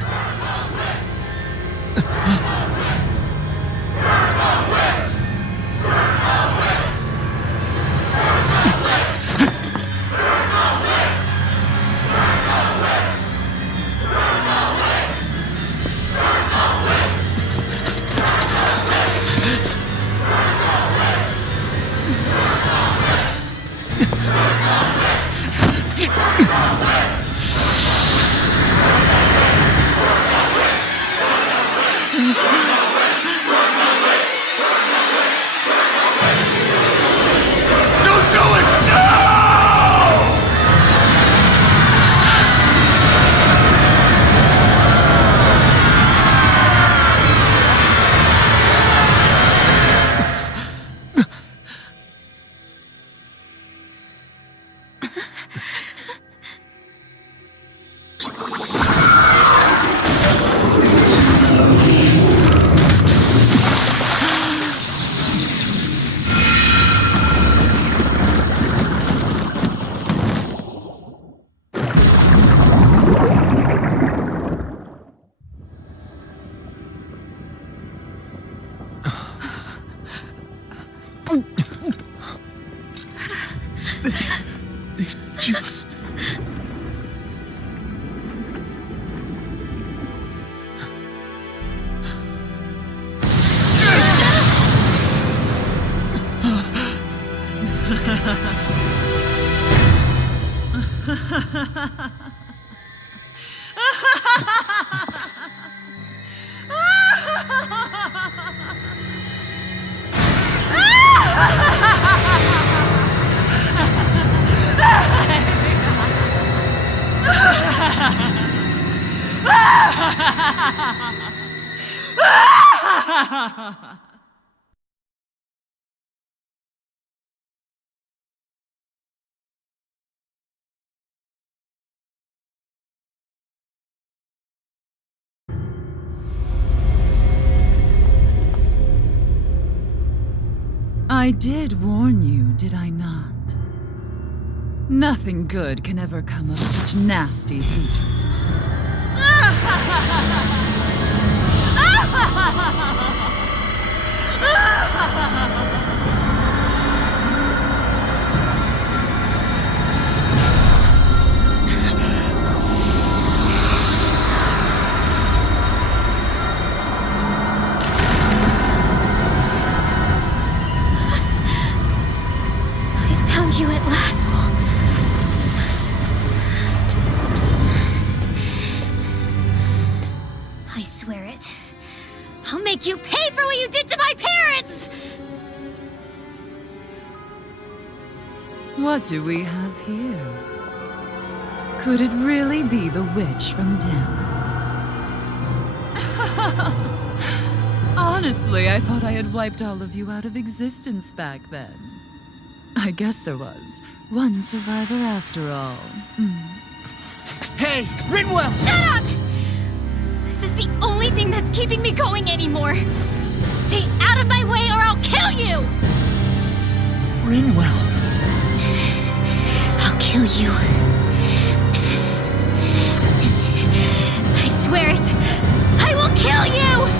Just... I did warn you, did I not? Nothing good can ever come of such nasty hatred. I found you at last. I swear it. I'll make you pay for what you did to my parents! What do we have here? Could it really be the witch from Dana? Honestly, I thought I had wiped all of you out of existence back then. I guess there was one survivor after all. Hey, Rinwell! Shut up! This This is the only thing that's keeping me going anymore. Stay out of my way or I'll kill you! Rinwell. I'll kill you. I swear it. I will kill you!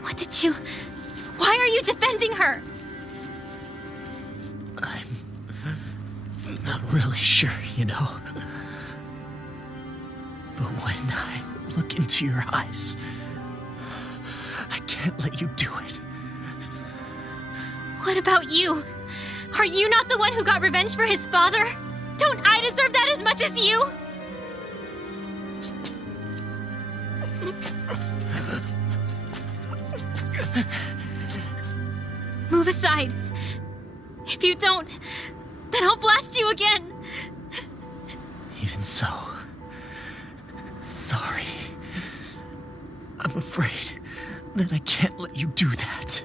What did you... Why are you defending her? I'm not really sure, you know. But when I look into your eyes, I can't let you do it. What about you? Are you not the one who got revenge for his father? Don't I deserve that as much as you? Move aside. If you don't, then I'll blast you again. Even so, sorry. I'm afraid that I can't let you do that.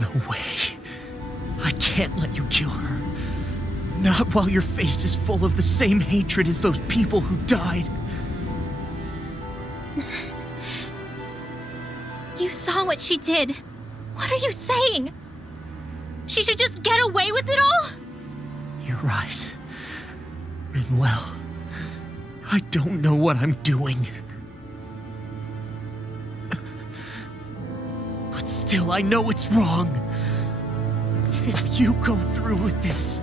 No way. I can't let you kill her. Not while your face is full of the same hatred as those people who died. You saw what she did. What are you saying? She should just get away with it all? You're right. Rinwell. I don't know what I'm doing. But still, I know it's wrong. If you go through with this,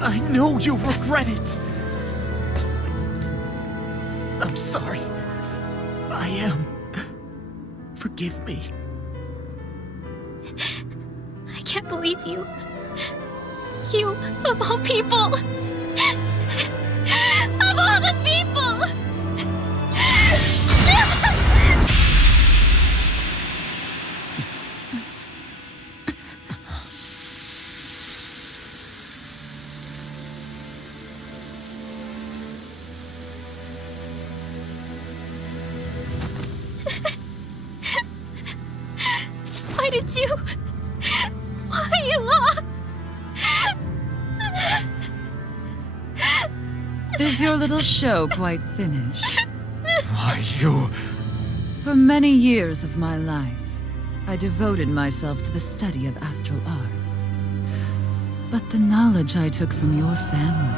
I know you'll regret it. I'm sorry. I am. Forgive me. I can't believe you. You, of all people. Of all the people! Why did you... Why, Ela? Is your little show quite finished? Why, you... For many years of my life, I devoted myself to the study of astral arts. But the knowledge I took from your family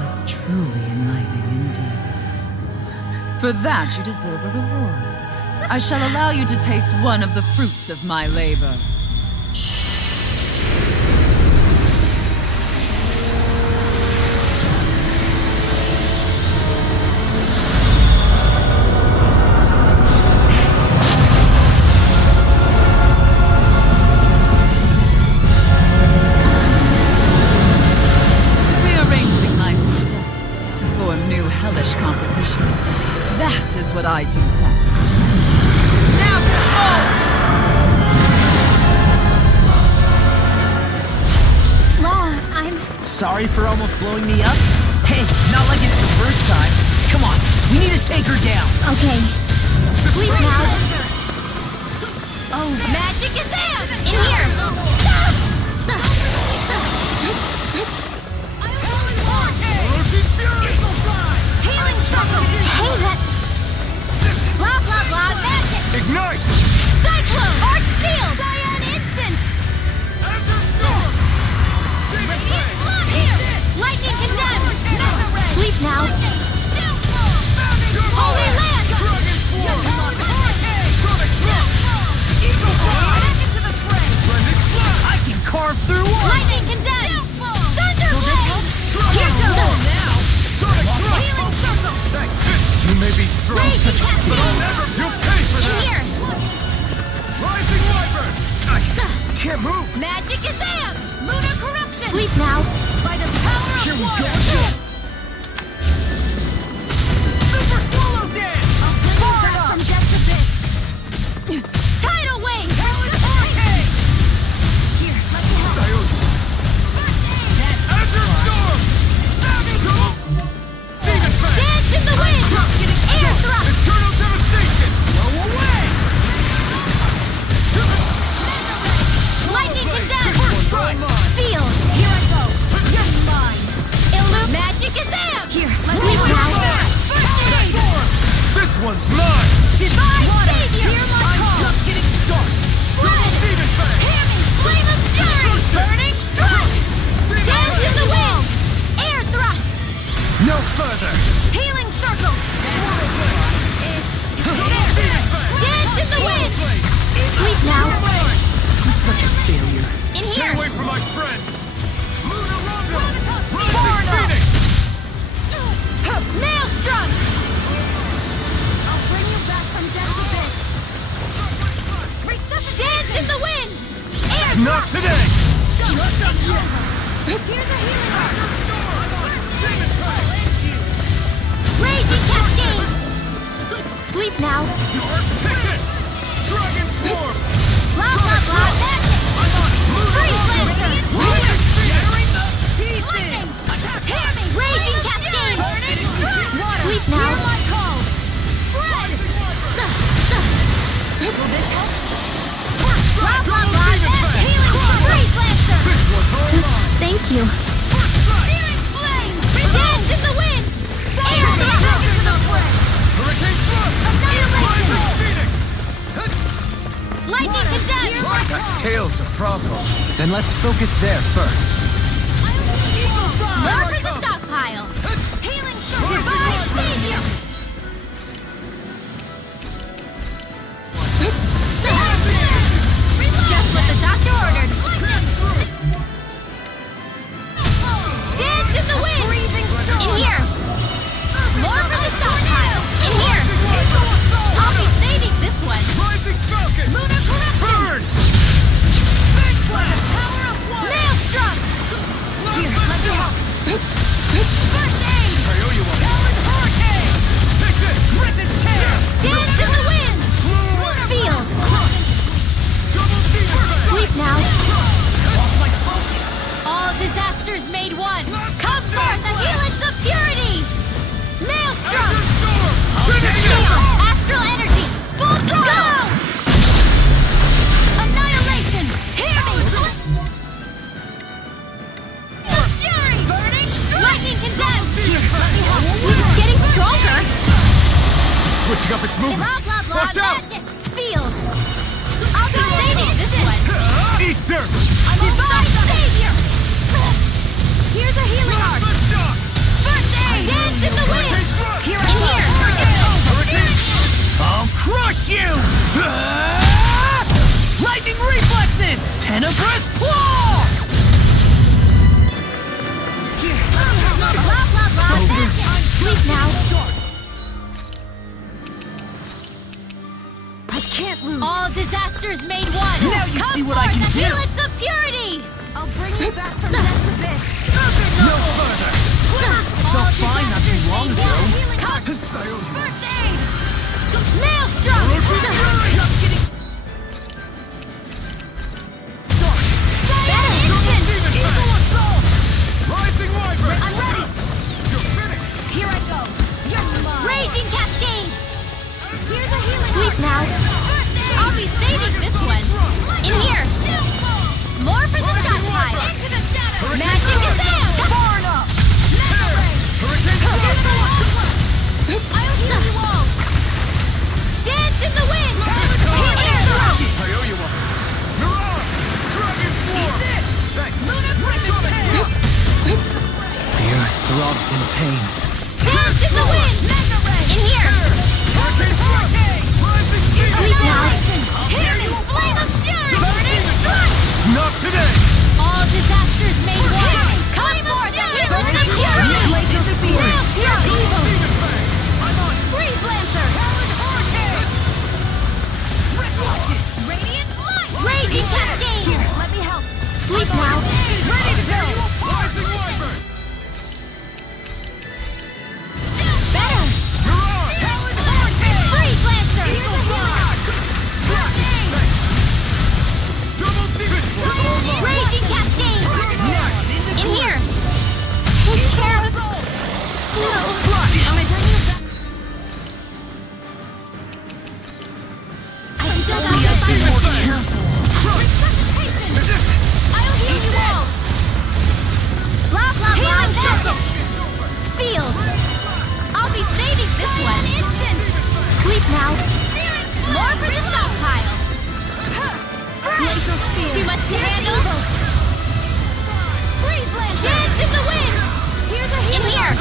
was truly enlightening indeed. For that, you deserve a reward. I shall allow you to taste one of the fruits of my labor. Rearranging my death to form new hellish compositions. That is what I do best. Now Law, I'm... Sorry for almost blowing me up? Hey, not like it's the first time. Come on, we need to take her down. Okay. Sleep now. Oh, magic is there! In here! Healing circle! Hey, that... Blah, blah, blah, magic! Ignite! Cyclone! Arch field! Cyan instant! Radiant blood here! Lightning condemned! Sleep now! Holy land! I can carve through walls. Lightning condemned! Thunderblade! Here goes! Healing circle! You may be strong, Raging cascade! but I'll never... You'll pay for In that! here! Rising Wyvern! I can't move! Magic is there! Lunar corruption! Sleep now! By the power of Here we water! go. Super swallow dance! I'll bring you back from death to this! Tidal wave! Here, let me help! Healing circle! Dance in the wind! Sleep now. I'm such a failure. In here! from my friend! Maelstrom! I'll bring you back from death to this. Dance in the wind! Air Not today! Here's a healing Raging cascade! Sleep now. Ticket! Dragon Swarm! Blah blah blah magic! Freeze Lancer! Lightning! Hear me! Raging cascade! Sleep now. Hear my call! Spread! Will this help? Blah blah blah magic! Healing Freeze Lancer! Thank you. Searing flame! Dance in the wind! Air damage! Hurricane Swarm! Annihilation! Lightning condense! That tail's a problem. Then let's focus there first. More for the stockpile! Healing circle! Divine savior! Just what the doctor ordered! Dance in the wind! In here! More for the stockpile! In here! I'll be saving this one! Rising Falcon! Lunar corruption! Burn! Power of one! Maelstrom! Here, let me help! First aid! I owe you one. Powered hurricane! Take this! Rip its tail! Dance in the wind! Sealed! Double Demon Ray! Sleep now! All disasters made one! Come forth and helix of purity! Maelstrom! Seal! Astral energy! Full throttle! Annihilation! Hear me! Fury! Burning! Lightning condemned! It's getting stronger! Switching up its movements! Blah blah blah Watch out! magic! Sealed! I'll be saving this one! Eat dirt! Divine savior! Here's a healing arc! First aid! Dance in the wind! Here in here! I'll crush you! Lightning reflexes! Tenebrous claw! Blah blah blah magic! Sleep now! I can't lose! All disasters made one! Now you see what I can do. Helix of purity! I'll bring you back from death's abyss! No further! Felt fine not too long ago. First aid! Maelstrom! That instant! Rising Wyvern! I'm ready! You're finished! Here I go! Raging cascade! Here's a healing Sleep now! I'll be saving this one! In here! More for the stockpile! Magic is there! Born up! I'll heal you all! Dance in the wind! Air throw! I owe you one. You're on! Dragon Swarm! Thanks! Lunar pressure! The earth throbs in pain. Dance in the wind! In here! Sleep now! Hear me! Flame of fury! Burning strike! Not today! All disasters made one! Come forth and heal us of fury! Real pure evil! Freeze Lancer! Radiant light! Raging cascade! Here, let me help! Sleep now! Ready to go! Rising Wyvern! Better! Freeze Lancer! Double Demon! Raging cascade! In here! Take care of... No! Damn it! I still got I'll heal you all! Blah blah blah magic! Sealed! I'll be saving this one! Sleep now! More for the stockpile! Too much to handle? Freeze Lancer! Dance in the wind! Here's a healing! In here!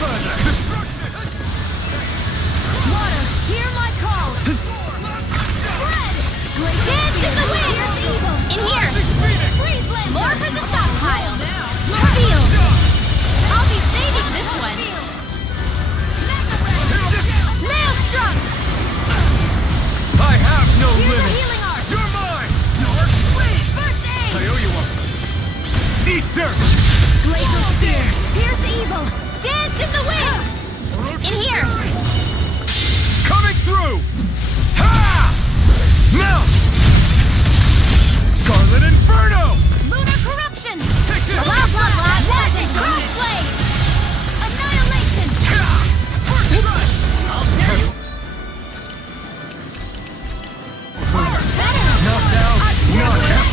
further! Water, hear my call! Spread! Dance in the wind! In here! Freeze land! More for the stockpile! Feel! I'll be saving this one! Maelstrom! I have no Here's a limit! healing art! You're mine! Please, first aid! I owe you one! Eat dirt! Glacial spear! Here's evil! Dance in the wind! In here! Coming through! Ha! Now! Scarlet Inferno! Lunar corruption! Take this! Allow bloodline! Lightning! Crossblade! Annihilation! First strike! I'll get you! Knocked out! Knocked out!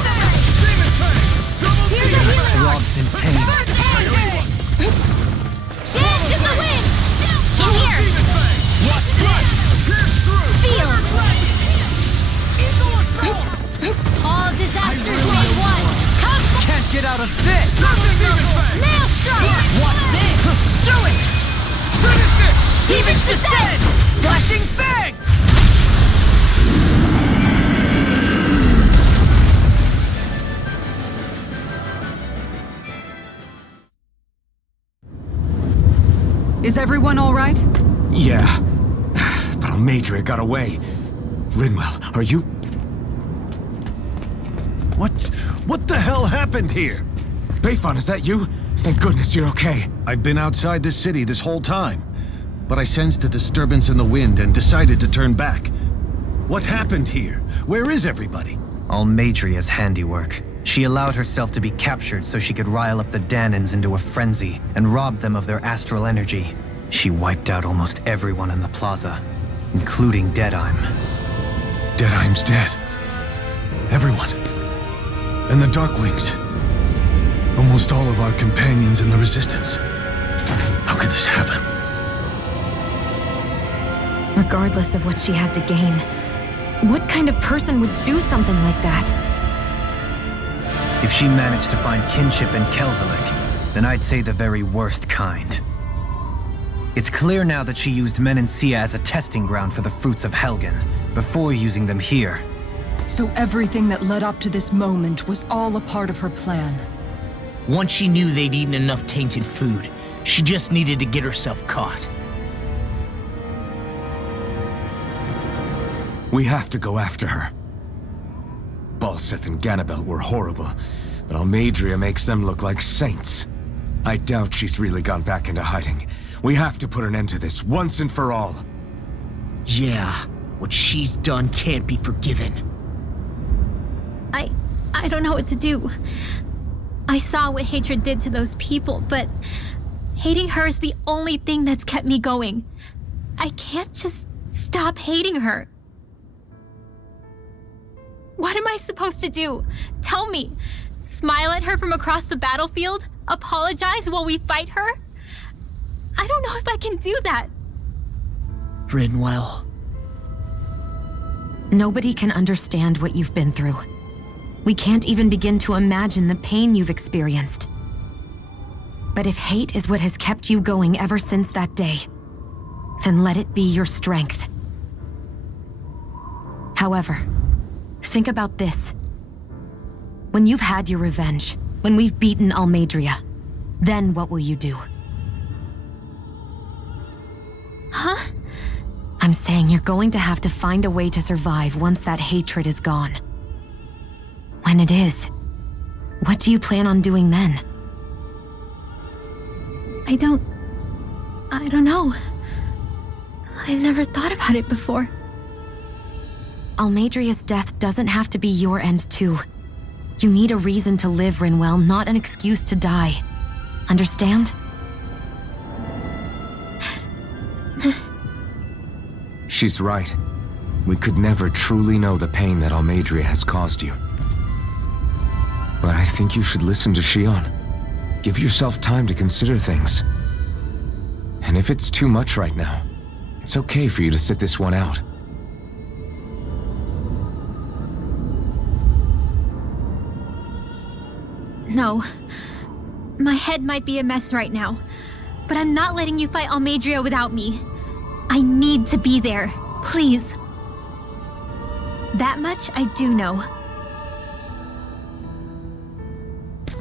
Demon Fang! Double Here's a demon! healing art! Rob's in pain. First aid! Dance in the wind! In here! Demon Fang! Watch this! Pierce through! Feel! All disasters made one! Come! Can't get out of this! Demon Fang! Maelstrom! Watch this! Do it! Finish this! Demon's Descent! Flashing Fang! Is everyone all right? Yeah. But Almeidrea got away. Linwell, are you... What the hell happened here? Bayfon, is that you? Thank goodness you're okay. I've been outside the city this whole time, but I sensed a disturbance in the wind and decided to turn back. What happened here? Where is everybody? Almeidria's handiwork. She allowed herself to be captured so she could rile up the Danans into a frenzy and rob them of their astral energy. She wiped out almost everyone in the plaza, including Deadheim. Deadheim's dead. Everyone. And the Darkwings. Almost all of our companions in the Resistance. How could this happen? Regardless of what she had to gain, what kind of person would do something like that? If she managed to find kinship in Kelzelik, then I'd say the very worst kind. It's clear now that she used Menancia as a testing ground for the fruits of Helgen, before using them here. So everything that led up to this moment was all a part of her plan. Once she knew they'd eaten enough tainted food, she just needed to get herself caught. We have to go after her. Balseth and Ganabelt were horrible, but Almeidrea makes them look like saints. I doubt she's really gone back into hiding. We have to put an end to this, once and for all. Yeah, what she's done can't be forgiven. I don't know what to do. I saw what hatred did to those people, but hating her is the only thing that's kept me going. I can't just stop hating her. What am I supposed to do? Tell me. Smile at her from across the battlefield? Apologize while we fight her? I don't know if I can do that. Rinwell. Nobody can understand what you've been through. We can't even begin to imagine the pain you've experienced. But if hate is what has kept you going ever since that day, then let it be your strength. However, think about this. When you've had your revenge, when we've beaten Almeidrea, then what will you do? Huh? I'm saying you're going to have to find a way to survive once that hatred is gone. When it is, what do you plan on doing then? I don't know. I've never thought about it before. Almeidrea's death doesn't have to be your end too. You need a reason to live, Rinwell, not an excuse to die. Understand? She's right. We could never truly know the pain that Almeidrea has caused you. But I think you should listen to Shion. Give yourself time to consider things. And if it's too much right now, it's okay for you to sit this one out. No. My head might be a mess right now, but I'm not letting you fight Almeidrea without me. I need to be there. Please. That much I do know.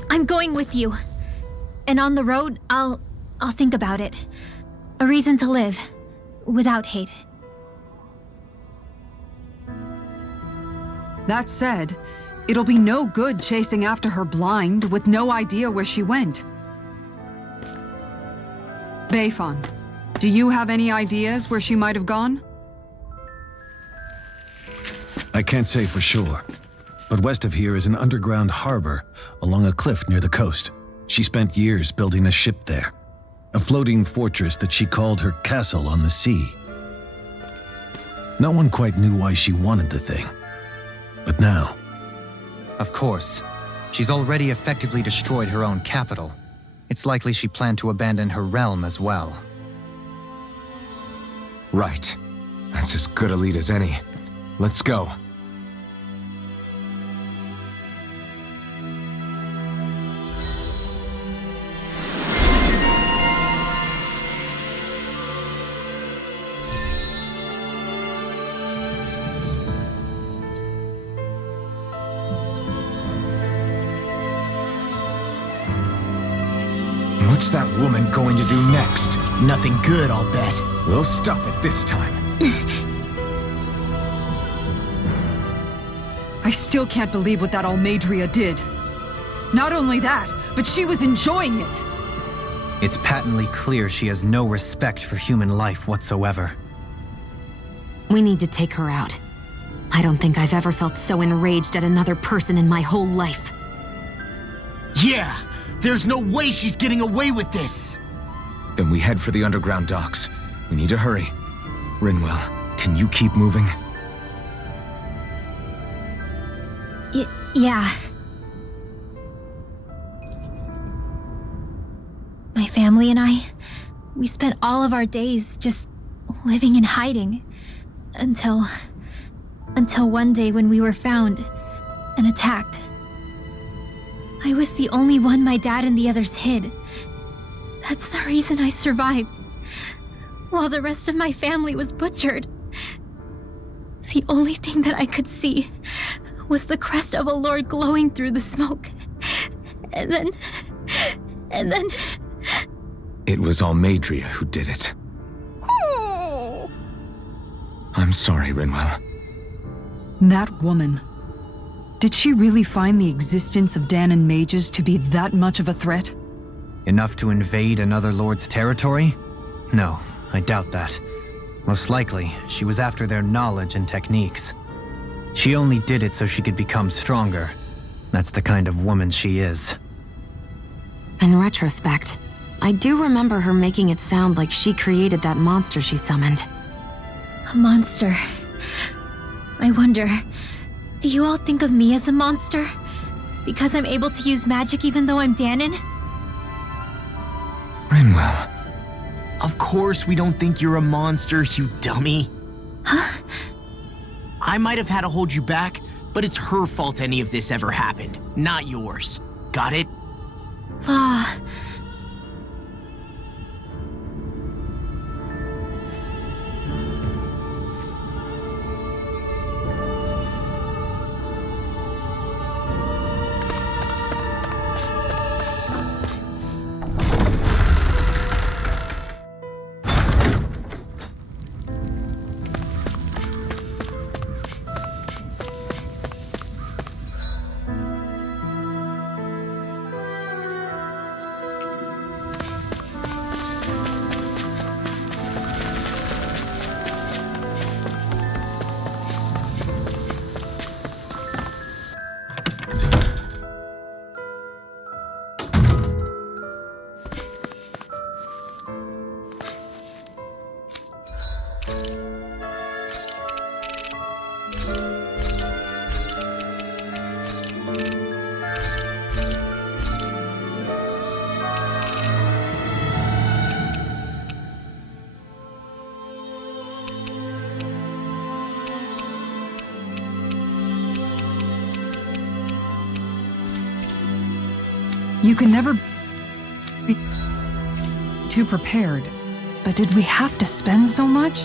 I'm going with you. And on the road, I'll think about it. A reason to live. Without hate. That said, it'll be no good chasing after her blind with no idea where she went. Beifan, do you have any ideas where she might have gone? I can't say for sure, but west of here is an underground harbor along a cliff near the coast. She spent years building a ship there, a floating fortress that she called her castle on the sea. No one quite knew why she wanted the thing, but now... Of course. She's already effectively destroyed her own capital. It's likely she planned to abandon her realm as well. Right. That's as good a lead as any. Let's go. What's that woman going to do next? Nothing good, I'll bet. We'll stop it this time. I still can't believe what that Almeidrea did. Not only that, but she was enjoying it. It's patently clear she has no respect for human life whatsoever. We need to take her out. I don't think I've ever felt so enraged at another person in my whole life. Yeah! There's no way she's getting away with this! Then we head for the underground docks. We need to hurry. Rinwell, can you keep moving? Yeah. My family and I, we spent all of our days just living in hiding. Until one day when we were found and attacked. I was the only one my dad and the others hid. That's the reason I survived. While the rest of my family was butchered. The only thing that I could see was the crest of a lord glowing through the smoke. And then... It was Almeidrea who did it. I'm sorry, Rinwell. That woman. Did she really find the existence of Dahnan mages to be that much of a threat? Enough to invade another lord's territory? No, I doubt that. Most likely, she was after their knowledge and techniques. She only did it so she could become stronger. That's the kind of woman she is. In retrospect, I do remember her making it sound like she created that monster she summoned. A monster. I wonder, do you all think of me as a monster? Because I'm able to use magic even though I'm Dahnan? Rinwell. Of course we don't think you're a monster, you dummy. Huh? I might have had to hold you back, but it's her fault any of this ever happened, not yours. Got it? Law. You can never be too prepared. But did we have to spend so much?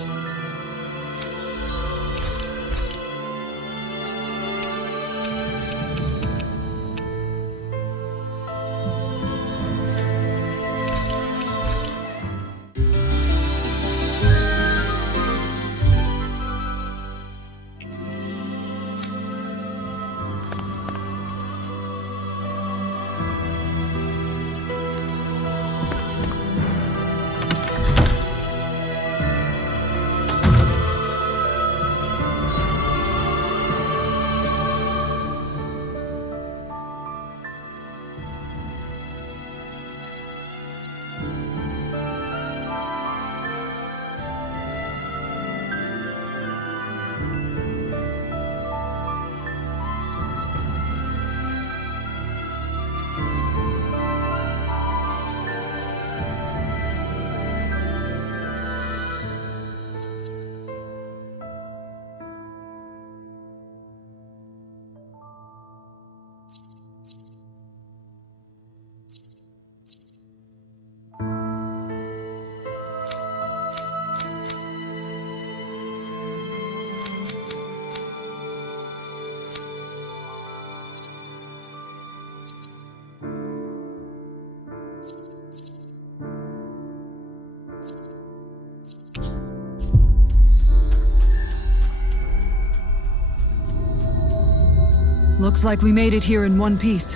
Looks like we made it here in one piece.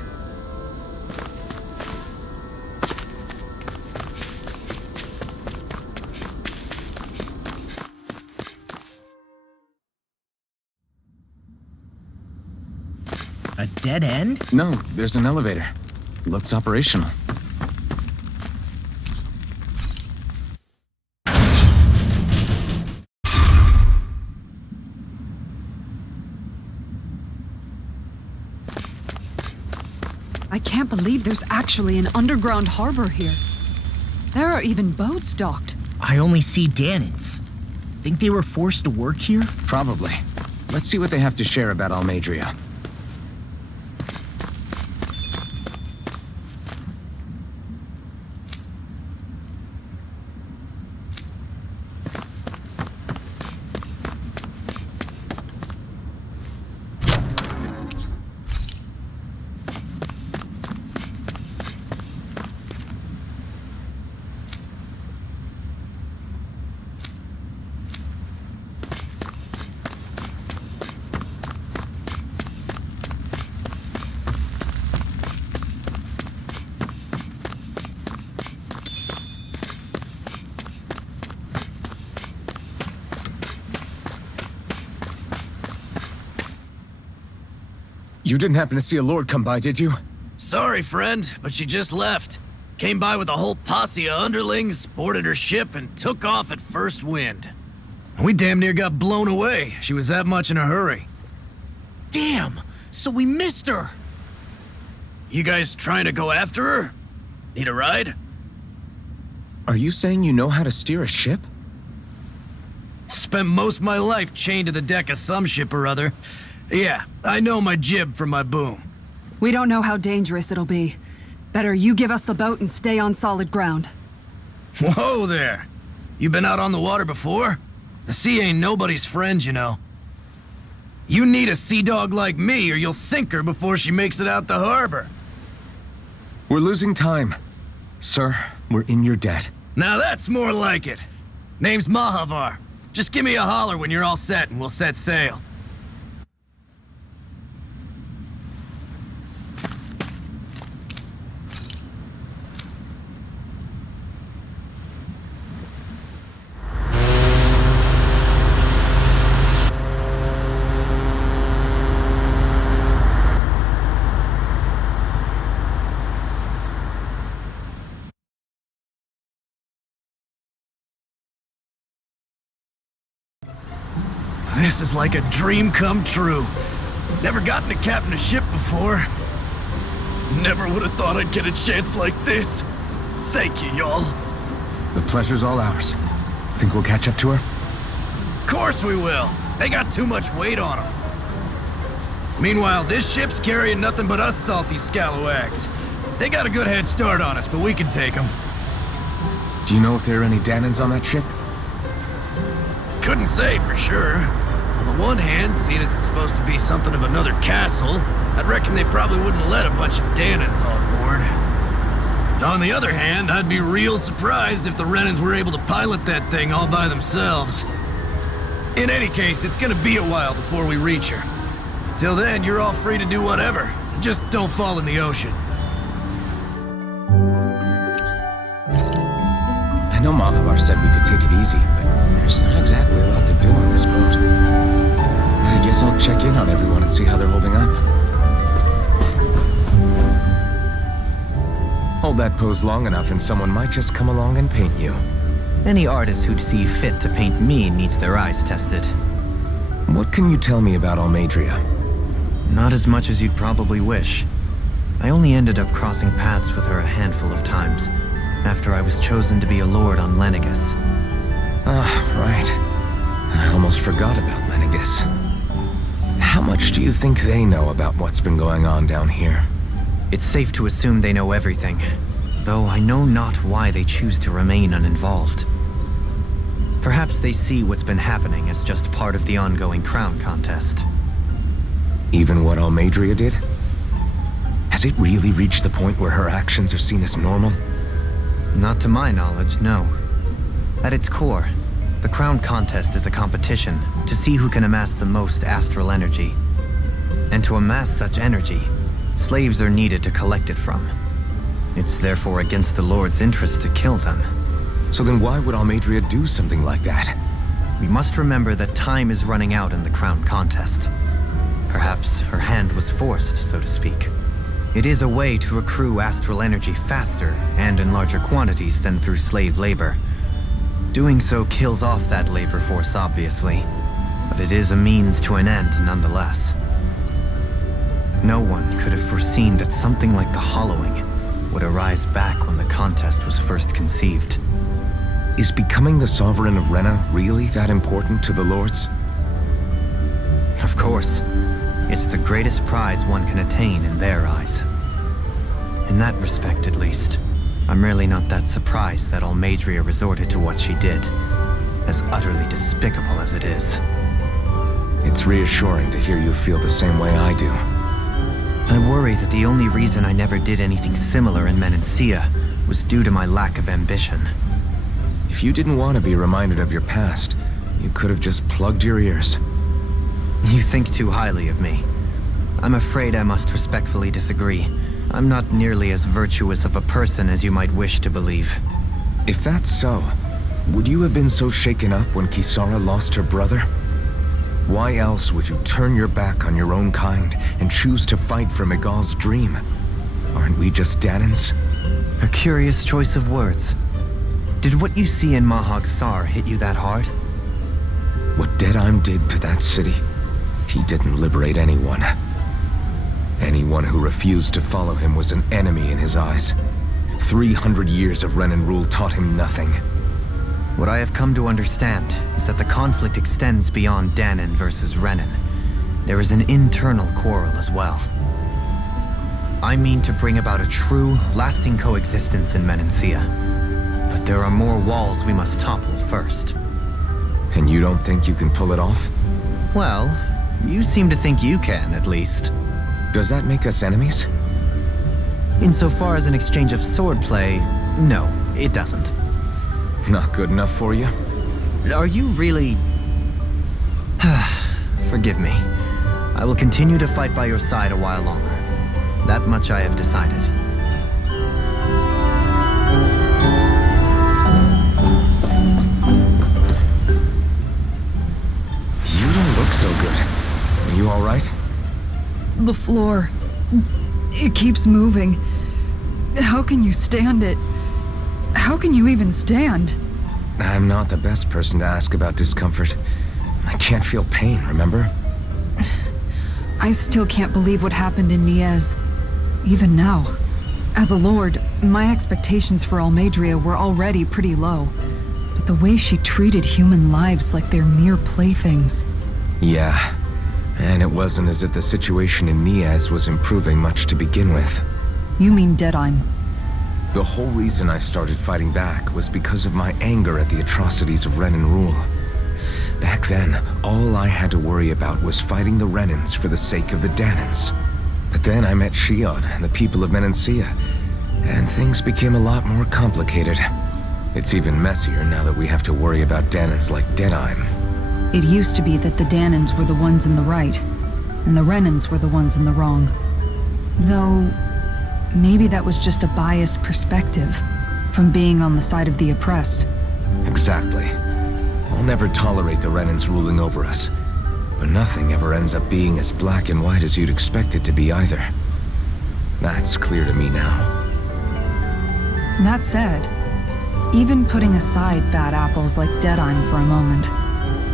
A dead end? No, there's an elevator. Looks operational. I can't believe there's actually an underground harbor here. There are even boats docked. I only see Danans. Think they were forced to work here? Probably. Let's see what they have to share about Almadria. You didn't happen to see a lord come by, did you? Sorry, friend, but she just left. Came by with a whole posse of underlings, boarded her ship, and took off at first wind. We damn near got blown away. She was that much in a hurry. Damn! So we missed her! You guys trying to go after her? Need a ride? Are you saying you know how to steer a ship? Spent most of my life chained to the deck of some ship or other. Yeah, I know my jib from my boom. We don't know how dangerous it'll be. Better you give us the boat and stay on solid ground. Whoa there! You been out on the water before? The sea ain't nobody's friend, you know. You need a sea dog like me or you'll sink her before she makes it out the harbor. We're losing time. Sir, we're in your debt. Now that's more like it. Name's Mahavar. Just give me a holler when you're all set and we'll set sail. This is like a dream come true. Never gotten to captain a ship before. Never would have thought I'd get a chance like this. Thank you, y'all. The pleasure's all ours. Think we'll catch up to her? Of course we will. They got too much weight on them. Meanwhile, this ship's carrying nothing but us salty scalawags. They got a good head start on us, but we can take them. Do you know if there are any Danans on that ship? Couldn't say for sure. On the one hand, seeing as it's supposed to be something of another castle, I'd reckon they probably wouldn't let a bunch of Danans on board. On the other hand, I'd be real surprised if the Renans were able to pilot that thing all by themselves. In any case, it's gonna be a while before we reach her. Till then, you're all free to do whatever. Just don't fall in the ocean. I know Malabar said we could take it easy, but there's not exactly a lot to do on this boat. I guess I'll check in on everyone and see how they're holding up. Hold that pose long enough and someone might just come along and paint you. Any artist who'd see fit to paint me needs their eyes tested. What can you tell me about Almeidrea? Not as much as you'd probably wish. I only ended up crossing paths with her a handful of times, after I was chosen to be a lord on Lenegis. Ah, right. I almost forgot about Lenegis. How much do you think they know about what's been going on down here? It's safe to assume they know everything, though I know not why they choose to remain uninvolved. Perhaps they see what's been happening as just part of the ongoing crown contest. Even what Almeidrea did? Has it really reached the point where her actions are seen as normal? Not to my knowledge, no. At its core, the crown contest is a competition to see who can amass the most astral energy. And to amass such energy, slaves are needed to collect it from. It's therefore against the Lord's interest to kill them. So then why would Almeidrea do something like that? We must remember that time is running out in the crown contest. Perhaps her hand was forced, so to speak. It is a way to accrue astral energy faster and in larger quantities than through slave labor. Doing so kills off that labor force, obviously, but it is a means to an end nonetheless. No one could have foreseen that something like the Hollowing would arise back when the contest was first conceived. Is becoming the Sovereign of Rena really that important to the Lords? Of course. It's the greatest prize one can attain in their eyes. In that respect, at least, I'm really not that surprised that Almeidrea resorted to what she did, as utterly despicable as it is. It's reassuring to hear you feel the same way I do. I worry that the only reason I never did anything similar in Menancia was due to my lack of ambition. If you didn't want to be reminded of your past, you could have just plugged your ears. You think too highly of me. I'm afraid I must respectfully disagree. I'm not nearly as virtuous of a person as you might wish to believe. If that's so, would you have been so shaken up when Kisara lost her brother? Why else would you turn your back on your own kind and choose to fight for Miguel's dream? Aren't we just Danans? A curious choice of words. Did what you see in Mahag Saar hit you that hard? What Deadheim did to that city, he didn't liberate anyone. Anyone who refused to follow him was an enemy in his eyes. 300 years of Renan rule taught him nothing. What I have come to understand is that the conflict extends beyond Danan versus Renan. There is an internal quarrel as well. I mean to bring about a true, lasting coexistence in Menancia. But there are more walls we must topple first. And you don't think you can pull it off? Well, you seem to think you can, at least. Does that make us enemies? Insofar as an exchange of swordplay, no, it doesn't. Not good enough for you? Are you really... Forgive me. I will continue to fight by your side a while longer. That much I have decided. You don't look so good. Are you all right? The floor. It keeps moving. How can you stand it? How can you even stand? I'm not the best person to ask about discomfort. I can't feel pain, remember? I still can't believe what happened in Niez. Even now. As a lord, my expectations for Almeidrea were already pretty low. But the way she treated human lives like they're mere playthings. Yeah. And it wasn't as if the situation in Niez was improving much to begin with. You mean Deadheim? The whole reason I started fighting back was because of my anger at the atrocities of Renan rule. Back then, all I had to worry about was fighting the Renans for the sake of the Danans. But then I met Shion and the people of Menancia, and things became a lot more complicated. It's even messier now that we have to worry about Danans like Deadheim. It used to be that the Danans were the ones in the right, and the Renans were the ones in the wrong. Though, maybe that was just a biased perspective from being on the side of the oppressed. Exactly. I'll never tolerate the Renans ruling over us, but nothing ever ends up being as black and white as you'd expect it to be either. That's clear to me now. That said, even putting aside bad apples like Deadheim for a moment,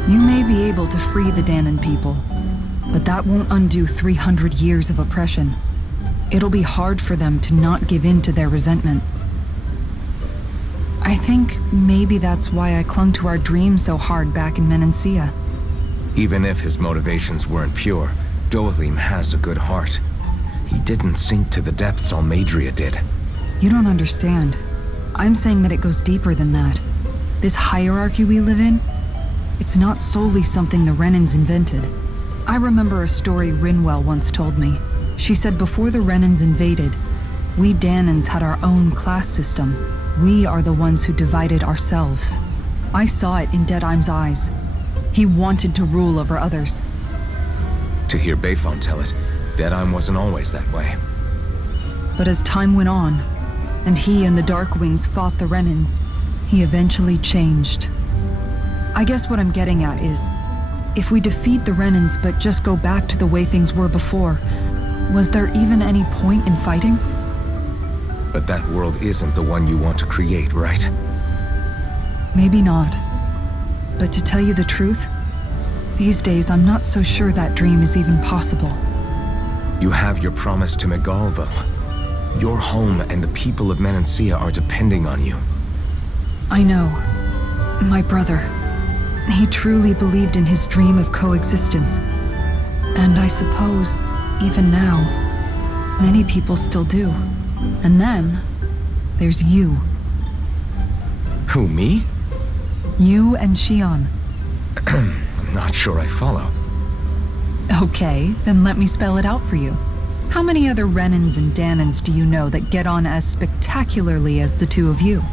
you may be able to free the Danan people, but that won't undo 300 years of oppression. It'll be hard for them to not give in to their resentment. I think maybe that's why I clung to our dream so hard back in Menancia. Even if his motivations weren't pure, Dohalim has a good heart. He didn't sink to the depths Almeidrea did. You don't understand. I'm saying that it goes deeper than that. This hierarchy we live in, it's not solely something the Renans invented. I remember a story Rinwell once told me. She said before the Renans invaded, we Danans had our own class system. We are the ones who divided ourselves. I saw it in Deadheim's eyes. He wanted to rule over others. To hear Bayfon tell it, Deadheim wasn't always that way. But as time went on, and he and the Darkwings fought the Renans, he eventually changed. I guess what I'm getting at is, if we defeat the Renans but just go back to the way things were before, was there even any point in fighting? But that world isn't the one you want to create, right? Maybe not. But to tell you the truth, these days I'm not so sure that dream is even possible. You have your promise to Megal, though. Your home and the people of Menancia are depending on you. I know. My brother. He truly believed in his dream of coexistence. And I suppose, even now, many people still do. And then, there's you. Who, me? You and Shion. I'm not sure I follow. Okay, then let me spell it out for you. How many other Renans and Danans do you know that get on as spectacularly as the two of you?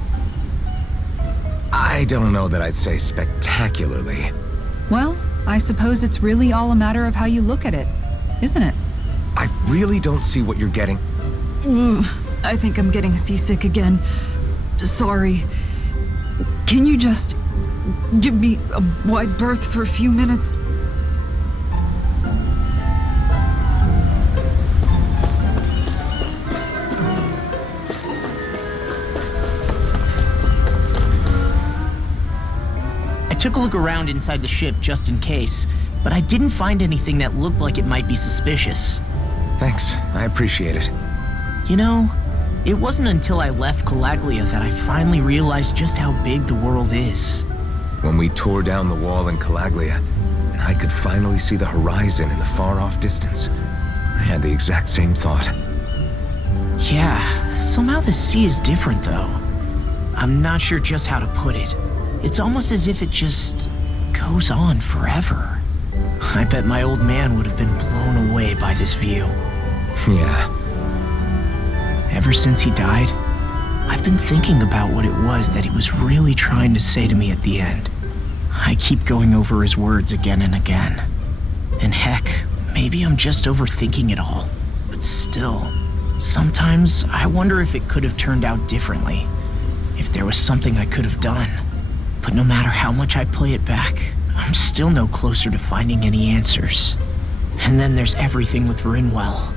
I don't know that I'd say spectacularly. Well, I suppose it's really all a matter of how you look at it, isn't it? I really don't see what you're getting. I think I'm getting seasick again. Sorry. Can you just give me a wide berth for a few minutes? I took a look around inside the ship just in case, but I didn't find anything that looked like it might be suspicious. Thanks, I appreciate it. You know, it wasn't until I left Calaglia that I finally realized just how big the world is. When we tore down the wall in Calaglia, and I could finally see the horizon in the far-off distance, I had the exact same thought. Yeah, somehow the sea is different though. I'm not sure just how to put it. It's almost as if it just goes on forever. I bet my old man would have been blown away by this view. Yeah. Ever since he died, I've been thinking about what it was that he was really trying to say to me at the end. I keep going over his words again and again. And heck, maybe I'm just overthinking it all. But still, sometimes I wonder if it could have turned out differently. If there was something I could have done. But no matter how much I play it back, I'm still no closer to finding any answers. And then there's everything with Rinwell.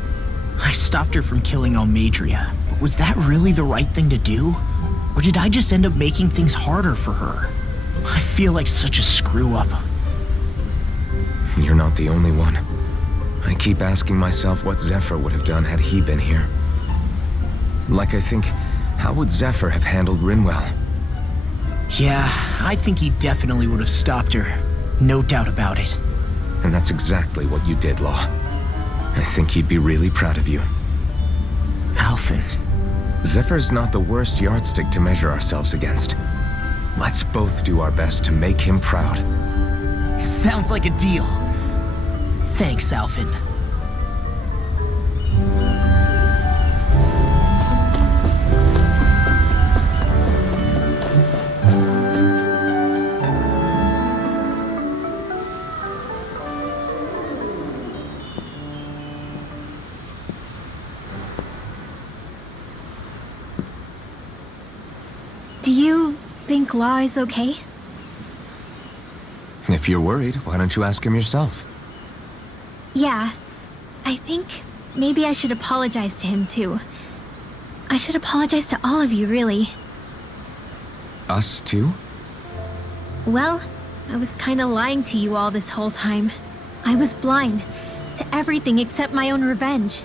I stopped her from killing Almeidrea, but was that really the right thing to do? Or did I just end up making things harder for her? I feel like such a screw-up. You're not the only one. I keep asking myself what Zephyr would have done had he been here. Like I think, how would Zephyr have handled Rinwell? Yeah, I think he definitely would have stopped her. No doubt about it. And that's exactly what you did, Law. I think he'd be really proud of you. Alphen. Zephyr's not the worst yardstick to measure ourselves against. Let's both do our best to make him proud. Sounds like a deal. Thanks, Alphen. Do you think Law is okay? If you're worried, why don't you ask him yourself? Yeah. I think maybe I should apologize to him too. I should apologize to all of you, really. Us too? Well, I was kinda lying to you all this whole time. I was blind to everything except my own revenge.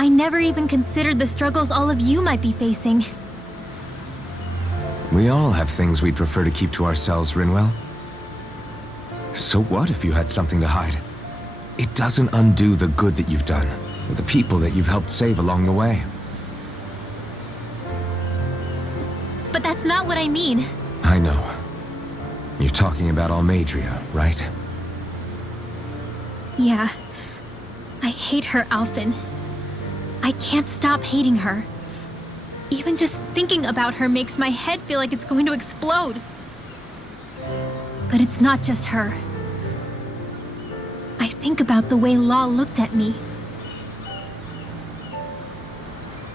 I never even considered the struggles all of you might be facing. We all have things we'd prefer to keep to ourselves, Rinwell. So what if you had something to hide? It doesn't undo the good that you've done, or the people that you've helped save along the way. But that's not what I mean. I know. You're talking about Almeidrea, right? Yeah. I hate her, Alphen. I can't stop hating her. Even just thinking about her makes my head feel like it's going to explode. But it's not just her. I think about the way Law looked at me.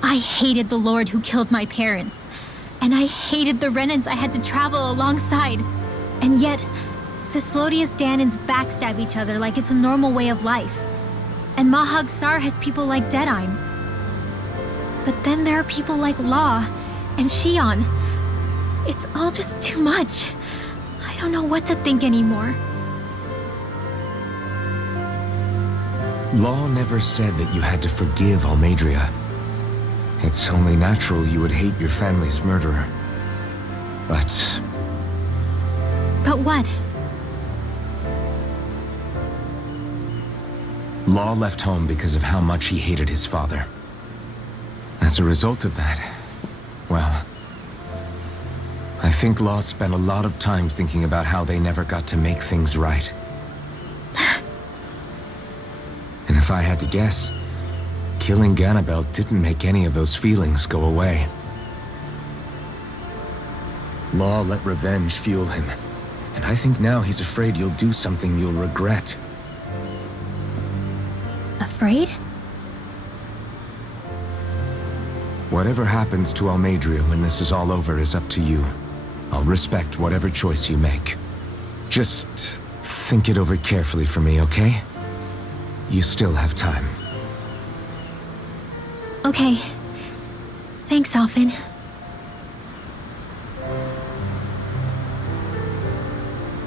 I hated the Lord who killed my parents. And I hated the Renans I had to travel alongside. And yet, Cyslodius Danans backstab each other like it's a normal way of life. And Mahag Sar has people like Deadime. But then there are people like Law and Shion. It's all just too much. I don't know what to think anymore. Law never said that you had to forgive Almeidrea. It's only natural you would hate your family's murderer. But But what? Law left home because of how much he hated his father. As a result of that, well, I think Law spent a lot of time thinking about how they never got to make things right. And if I had to guess, killing Ganabel didn't make any of those feelings go away. Law let revenge fuel him, and I think now he's afraid you'll do something you'll regret. Afraid? Whatever happens to Almeidrea when this is all over is up to you. I'll respect whatever choice you make. Just think it over carefully for me, okay? You still have time. Okay. Thanks, Alphen.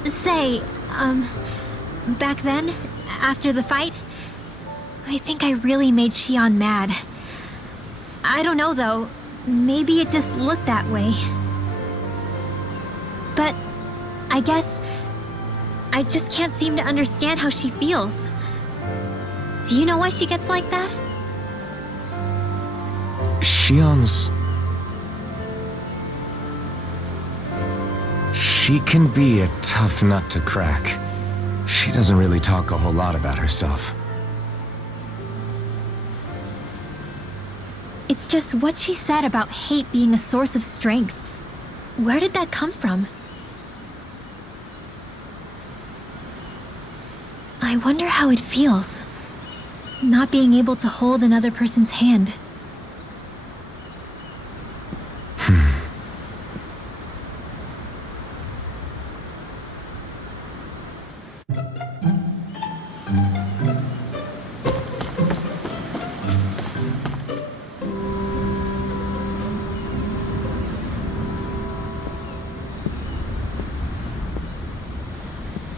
Say, back then, after the fight, I think I really made Shion mad. I don't know, though. Maybe it just looked that way. But I guess I just can't seem to understand how she feels. Do you know why she gets like that? Shion's... She can be a tough nut to crack. She doesn't really talk a whole lot about herself. It's just what she said about hate being a source of strength. Where did that come from? I wonder how it feels, not being able to hold another person's hand.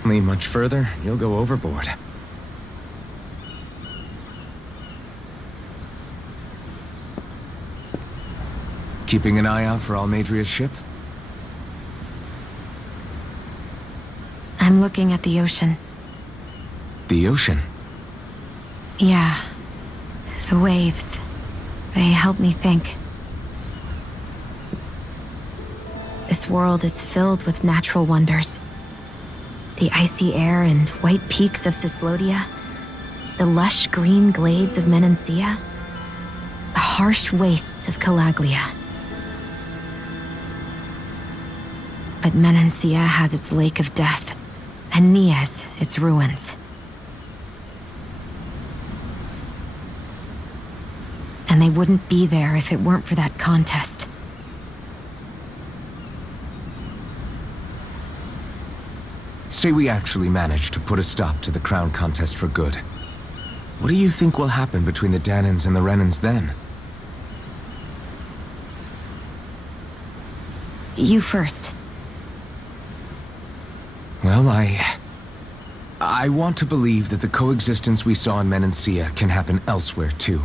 Lean much further, you'll go overboard. Keeping an eye out for Almeidrea's ship? I'm looking at the ocean. The ocean? Yeah. The waves. They help me think. This world is filled with natural wonders. The icy air and white peaks of Cyslodia, the lush green glades of Menancia, the harsh wastes of Calaglia. But Menancia has its Lake of Death, and Nias its ruins. And they wouldn't be there if it weren't for that contest. Say we actually managed to put a stop to the crown contest for good. What do you think will happen between the Danans and the Renans then? You first. Well, I want to believe that the coexistence we saw in Menancia can happen elsewhere, too.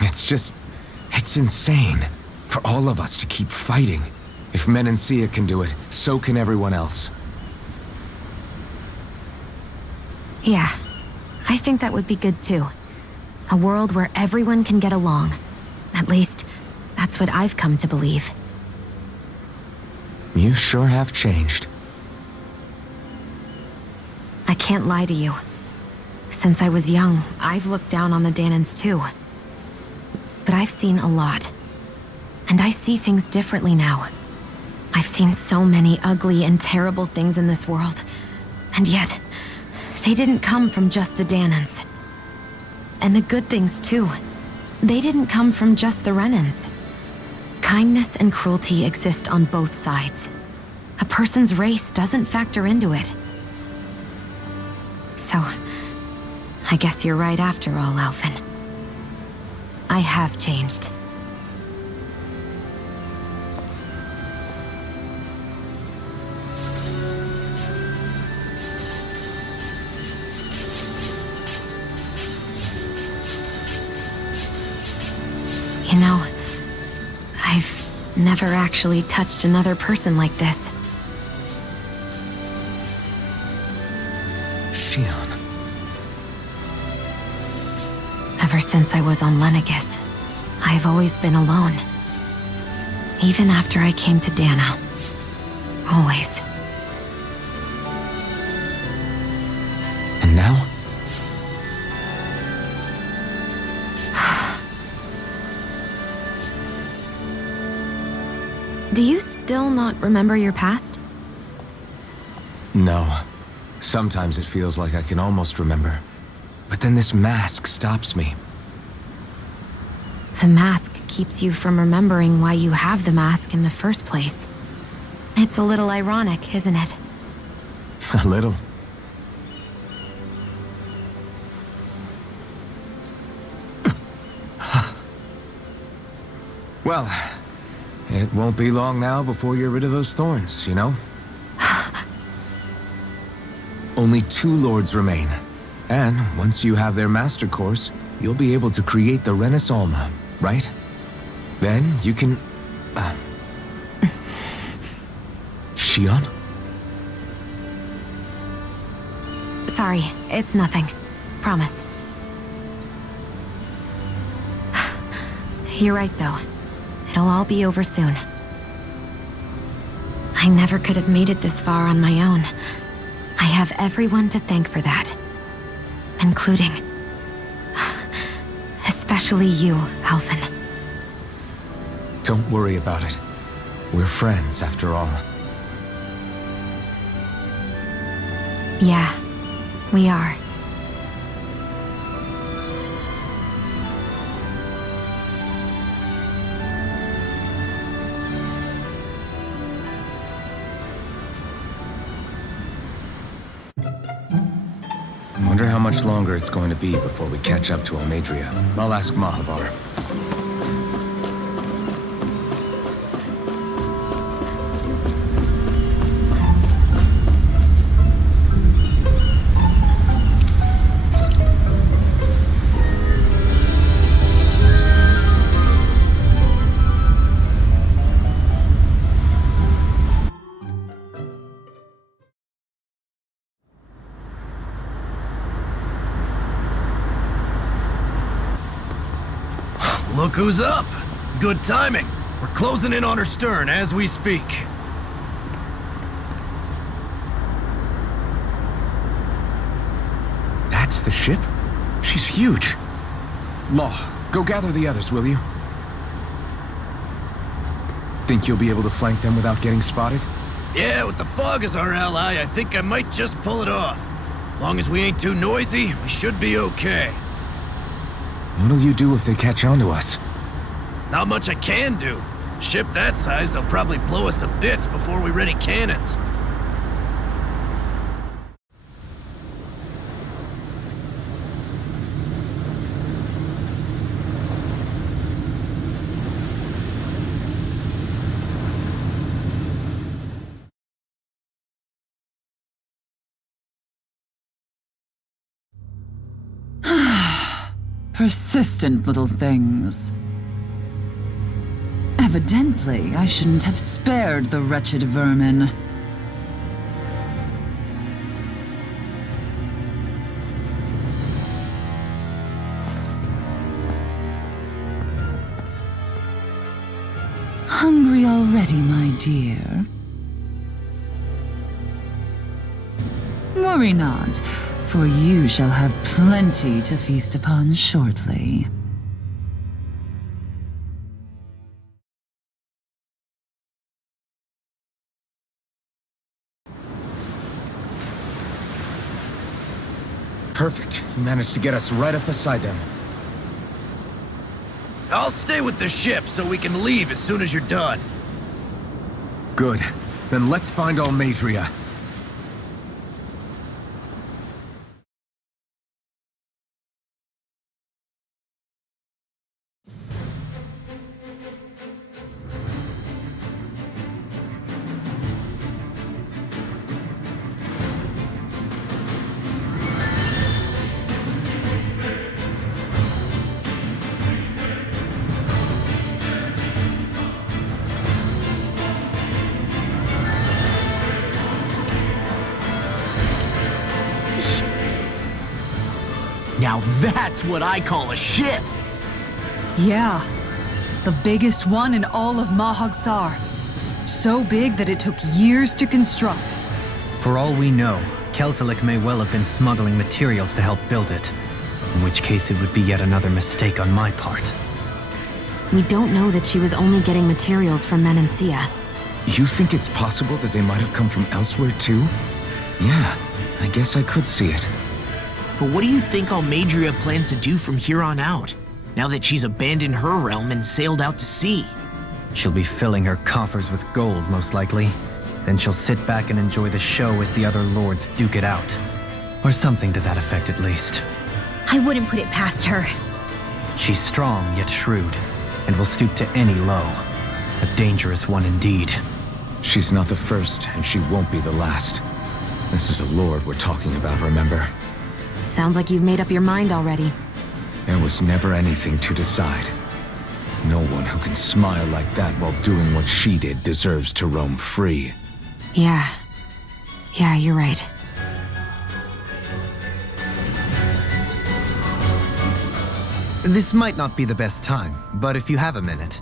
It's insane for all of us to keep fighting. If Menancia can do it, so can everyone else. Yeah, I think that would be good too. A world where everyone can get along. At least, that's what I've come to believe. You sure have changed. I can't lie to you. Since I was young, I've looked down on the Danans too. But I've seen a lot. And I see things differently now. I've seen so many ugly and terrible things in this world. And yet, they didn't come from just the Danans. And the good things too. They didn't come from just the Renans. Kindness and cruelty exist on both sides. A person's race doesn't factor into it. So, I guess you're right after all, Alphen. I have changed. You know, I've never actually touched another person like this. Shionne. Ever since I was on Lenegis, I've always been alone. Even after I came to Dana. Always. And now? Do you still not remember your past? No. Sometimes it feels like I can almost remember. But then this mask stops me. The mask keeps you from remembering why you have the mask in the first place. It's a little ironic, isn't it? A little. Well, it won't be long now before you're rid of those thorns, you know? Only 2 lords remain. And once you have their master course, you'll be able to create the Renis Alma, right? Then you can... Shionne? Sorry, it's nothing. Promise. You're right, though. It'll all be over soon. I never could have made it this far on my own. I have everyone to thank for that. Including... especially you, Alphen. Don't worry about it. We're friends, after all. Yeah, we are. Wonder how much longer it's going to be before we catch up to Almeidrea. I'll ask Mahavar. Look who's up. Good timing. We're closing in on her stern as we speak. That's the ship? She's huge. Law, go gather the others, will you? Think you'll be able to flank them without getting spotted? Yeah, with the fog as our ally, I think I might just pull it off. Long as we ain't too noisy, we should be okay. What'll you do if they catch on to us? Not much I can do. Ship that size, they'll probably blow us to bits before we ready cannons. Persistent little things. Evidently, I shouldn't have spared the wretched vermin. Hungry already, my dear? Worry not, for you shall have plenty to feast upon shortly. Perfect. You managed to get us right up beside them. I'll stay with the ship so we can leave as soon as you're done. Good. Then let's find Almadria. Now that's what I call a ship! Yeah. The biggest one in all of Mahag Sar. So big that it took years to construct. For all we know, Kelzelik may well have been smuggling materials to help build it. In which case it would be yet another mistake on my part. We don't know that she was only getting materials from Menancia. You think it's possible that they might have come from elsewhere too? Yeah, I guess I could see it. But what do you think Almadria plans to do from here on out, now that she's abandoned her realm and sailed out to sea? She'll be filling her coffers with gold, most likely. Then she'll sit back and enjoy the show as the other lords duke it out. Or something to that effect, at least. I wouldn't put it past her. She's strong, yet shrewd, and will stoop to any low. A dangerous one indeed. She's not the first, and she won't be the last. This is a lord we're talking about, remember? Sounds like you've made up your mind already. There was never anything to decide. No one who can smile like that while doing what she did deserves to roam free. Yeah, you're right. This might not be the best time, but if you have a minute.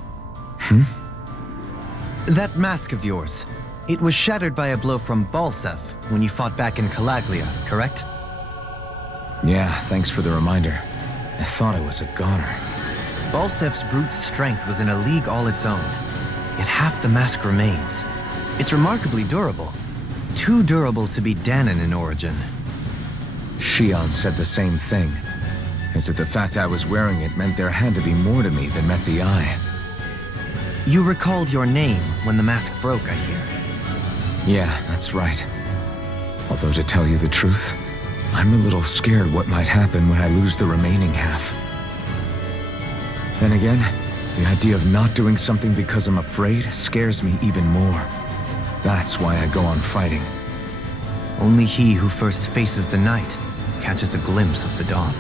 That mask of yours, it was shattered by a blow from Balsef when you fought back in Calaglia, correct? Yeah, thanks for the reminder. I thought I was a goner. Balsef's brute strength was in a league all its own, yet half the mask remains. It's remarkably durable. Too durable to be Dahnan in origin. Shion said the same thing. As if the fact I was wearing it meant there had to be more to me than met the eye. You recalled your name when the mask broke, I hear. Yeah, that's right. Although to tell you the truth, I'm a little scared what might happen when I lose the remaining half. Then again, the idea of not doing something because I'm afraid scares me even more. That's why I go on fighting. Only he who first faces the night catches a glimpse of the dawn.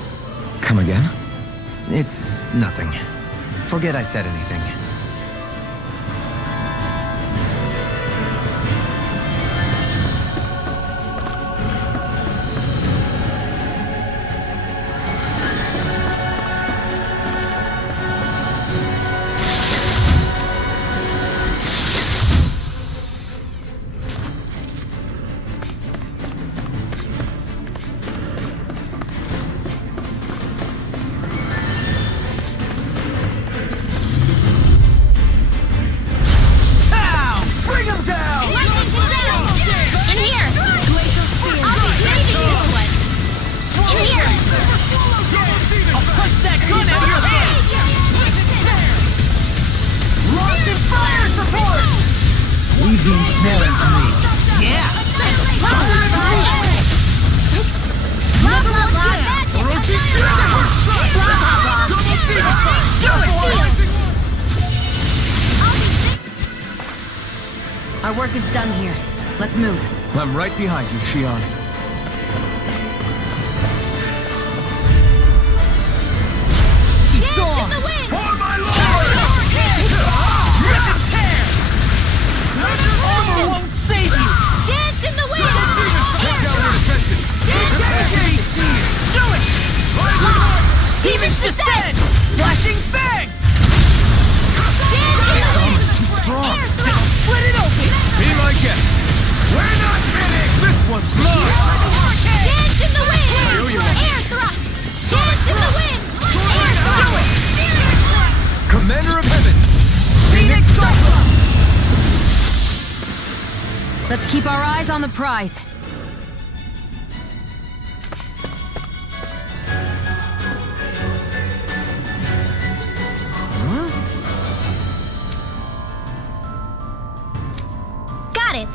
Come again? It's nothing. Forget I said anything. almost done here. Let's move. I'm right behind you, Shion. It's on! the wind! For my lord! Rip and tear! Armor won't save you! Dance in the wind! Take down their defenses! Do it! Demon's Descent! Flashing Fang! It's almost too strong! Split it open! Be my guest! We're not finished! This one's mine! Dance in the wind! Air thrust! Dance in the wind! Air thrust! Commander of Heaven! Phoenix Cyclone! Let's keep our eyes on the prize. Got it!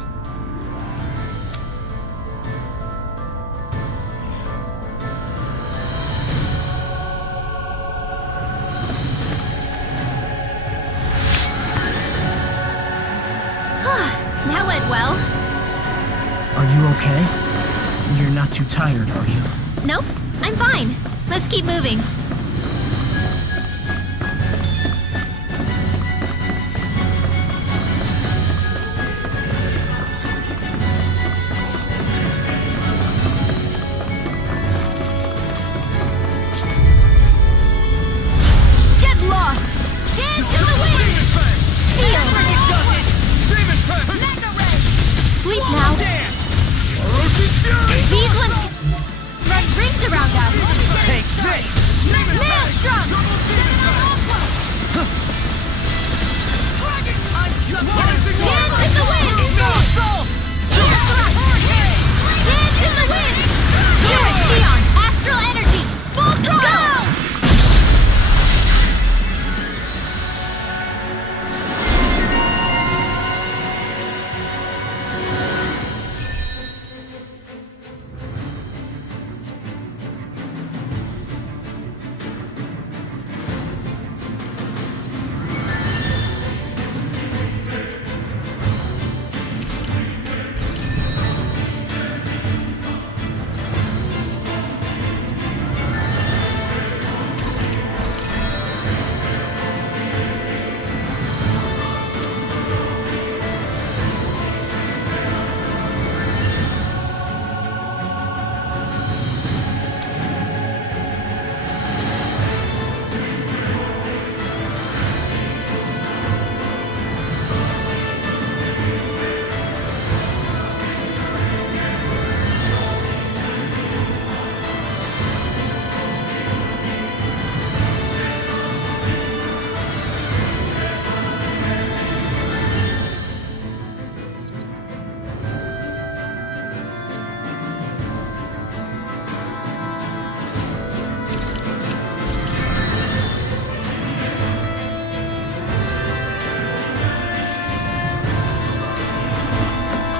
That went well. Are you okay? You're not too tired, are you? Nope, I'm fine. Let's keep moving. Get lost! Dance in the wind! Feel! Sleep now. These ones run rings around us. Take this! Maelstrom! Dance in the wind! Dance in the wind! Do it, Xion! Astral energy! Full throttle! Go!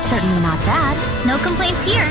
Certainly not bad. No complaints here.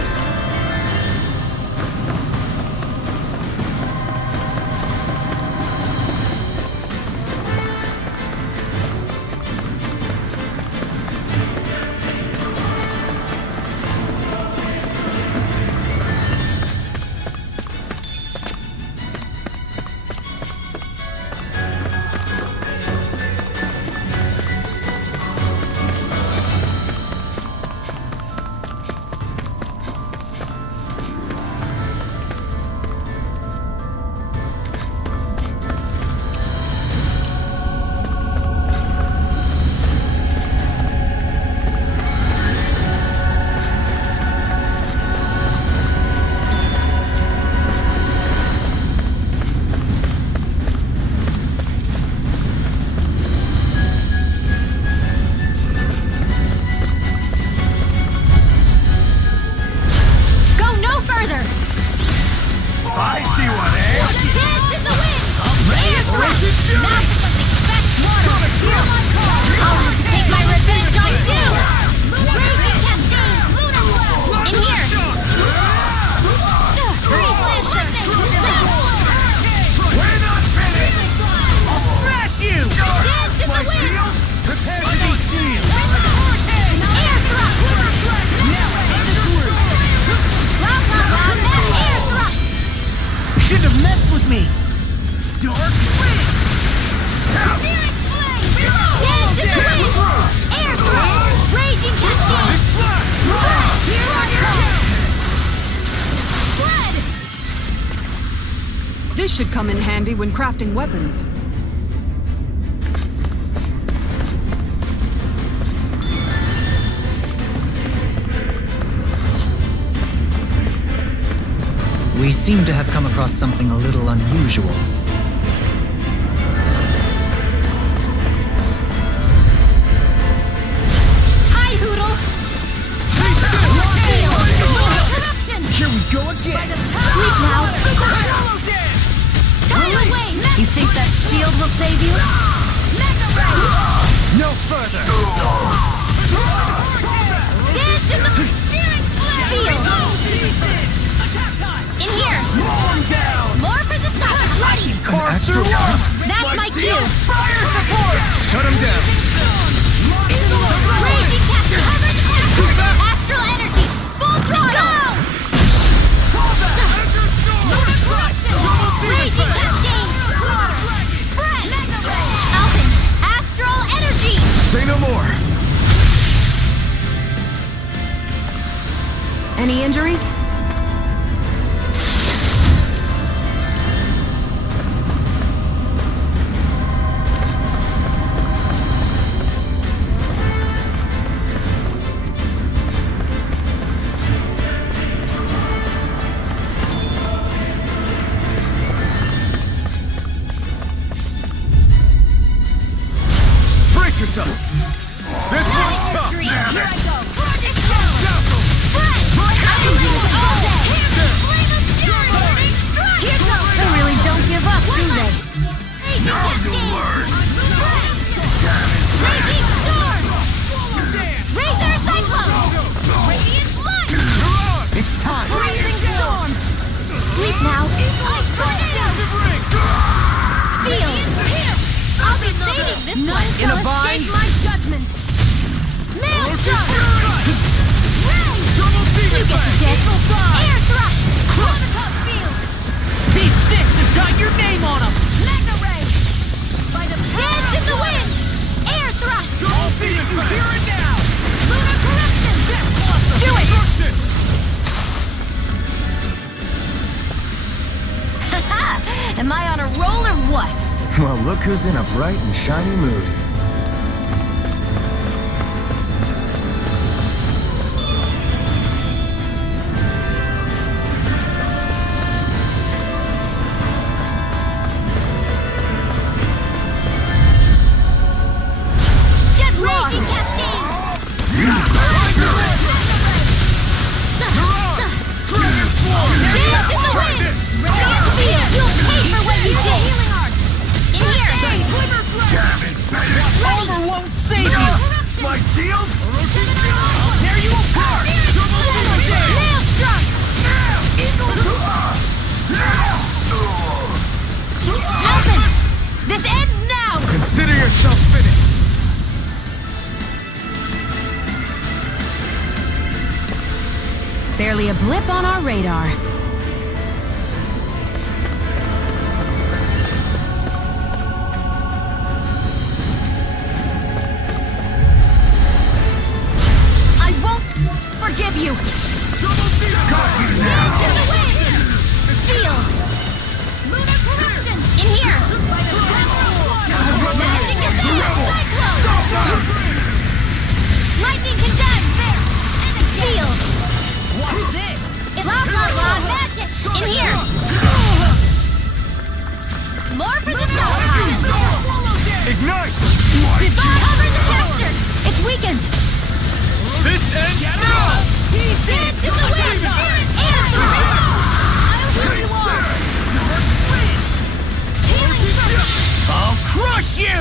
should come in handy when crafting weapons. We seem to have come across something a little unusual. Hi, Hoodle! Here we go again! Sleep now! Tie away! You think that shield will save you? No further! Dance in the steering flag! In here! More for the stop! Ready! An astral punch? That's my cue! Fire support! Shut him down! Raging capture! Astral energy! Full throttle! Raging cascade! Alpin! Astral energy! Say no more! Any injuries? Brace yourself! This one's tough! Here I go! Project I can do this all day! Here goes! They really don't give up, do they? Now you'll learn! Raging storm! Razor cyclone! Radiant blood! It's time! Blazing storm! Sleep now! Ice tornado! Seal! I'll be saving this one! In a bind? Escape my judgment! Maelstrom! Double feet effect! Air thrust! Chronotop field! These sticks have got your name on them! Mega ray! By the dance in the wind! Air thrust! Double feet effect! Here and now! Lunar corruption! Do it! Haha! Am I on a roll or what? Well, look who's in a bright and shiny mood. Get raging cascade! Dance in the wind! You'll pay for what you did! In here! Armor won't save you! My shield? I'll tear you apart! Maelstrom! Alvin! This ends now! Consider yourself finished! Barely a blip on our radar. I won't forgive you! Got you now! To the wind! Seal! Lunar corruption! In here! Magic is cyclone! Lightning condense! Seal! What's this? Blah blah blah magic! In here! More for the snow! Ignite! Cover the capture! It's weakened! This ends now! Dance in the wind! Air thrust! I'll heal you all! Healing touch! I'll crush you!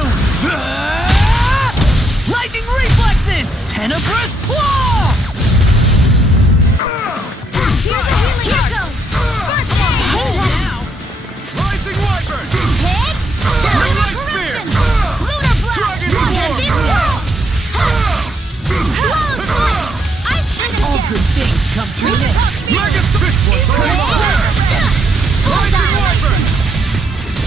Lightning reflexes! Tenebrous claw! Here goes! First aid! Rising Wyvern! Hit! Lunar corruption! Lunar blast! Heavy storm! Clone blade! Ice All energy! good things come to an end. Dragon Fist! Rising Wyvern!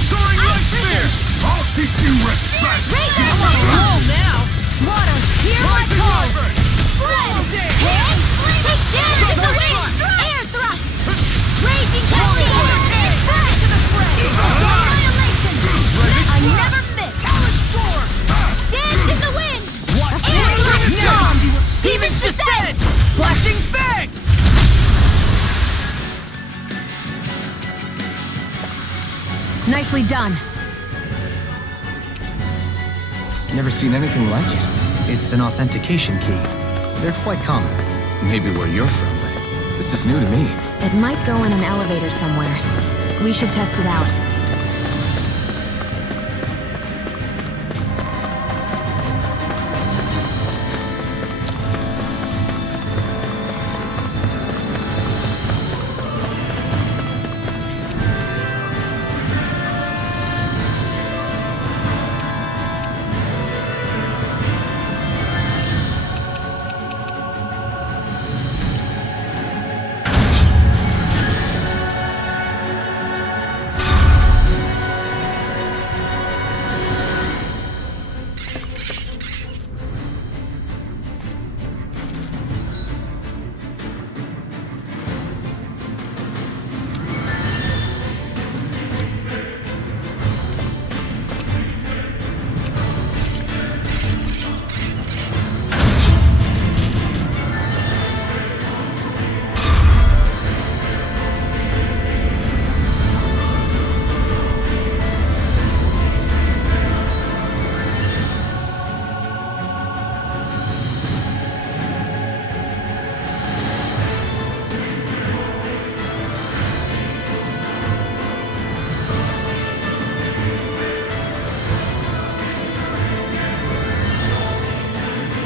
Soaring Light Spear! I'll teach you respect! Razor I'm blade! home now. Water! Hear my Rising call! Wyvern! Flame! Hit! Take damage in the wind! Air thrust! Raging cascade! Back to the fray! Nicely done. Never seen anything like it. It's an authentication key. They're quite common. Maybe where you're from, but this is new to me. It might go in an elevator somewhere. We should test it out.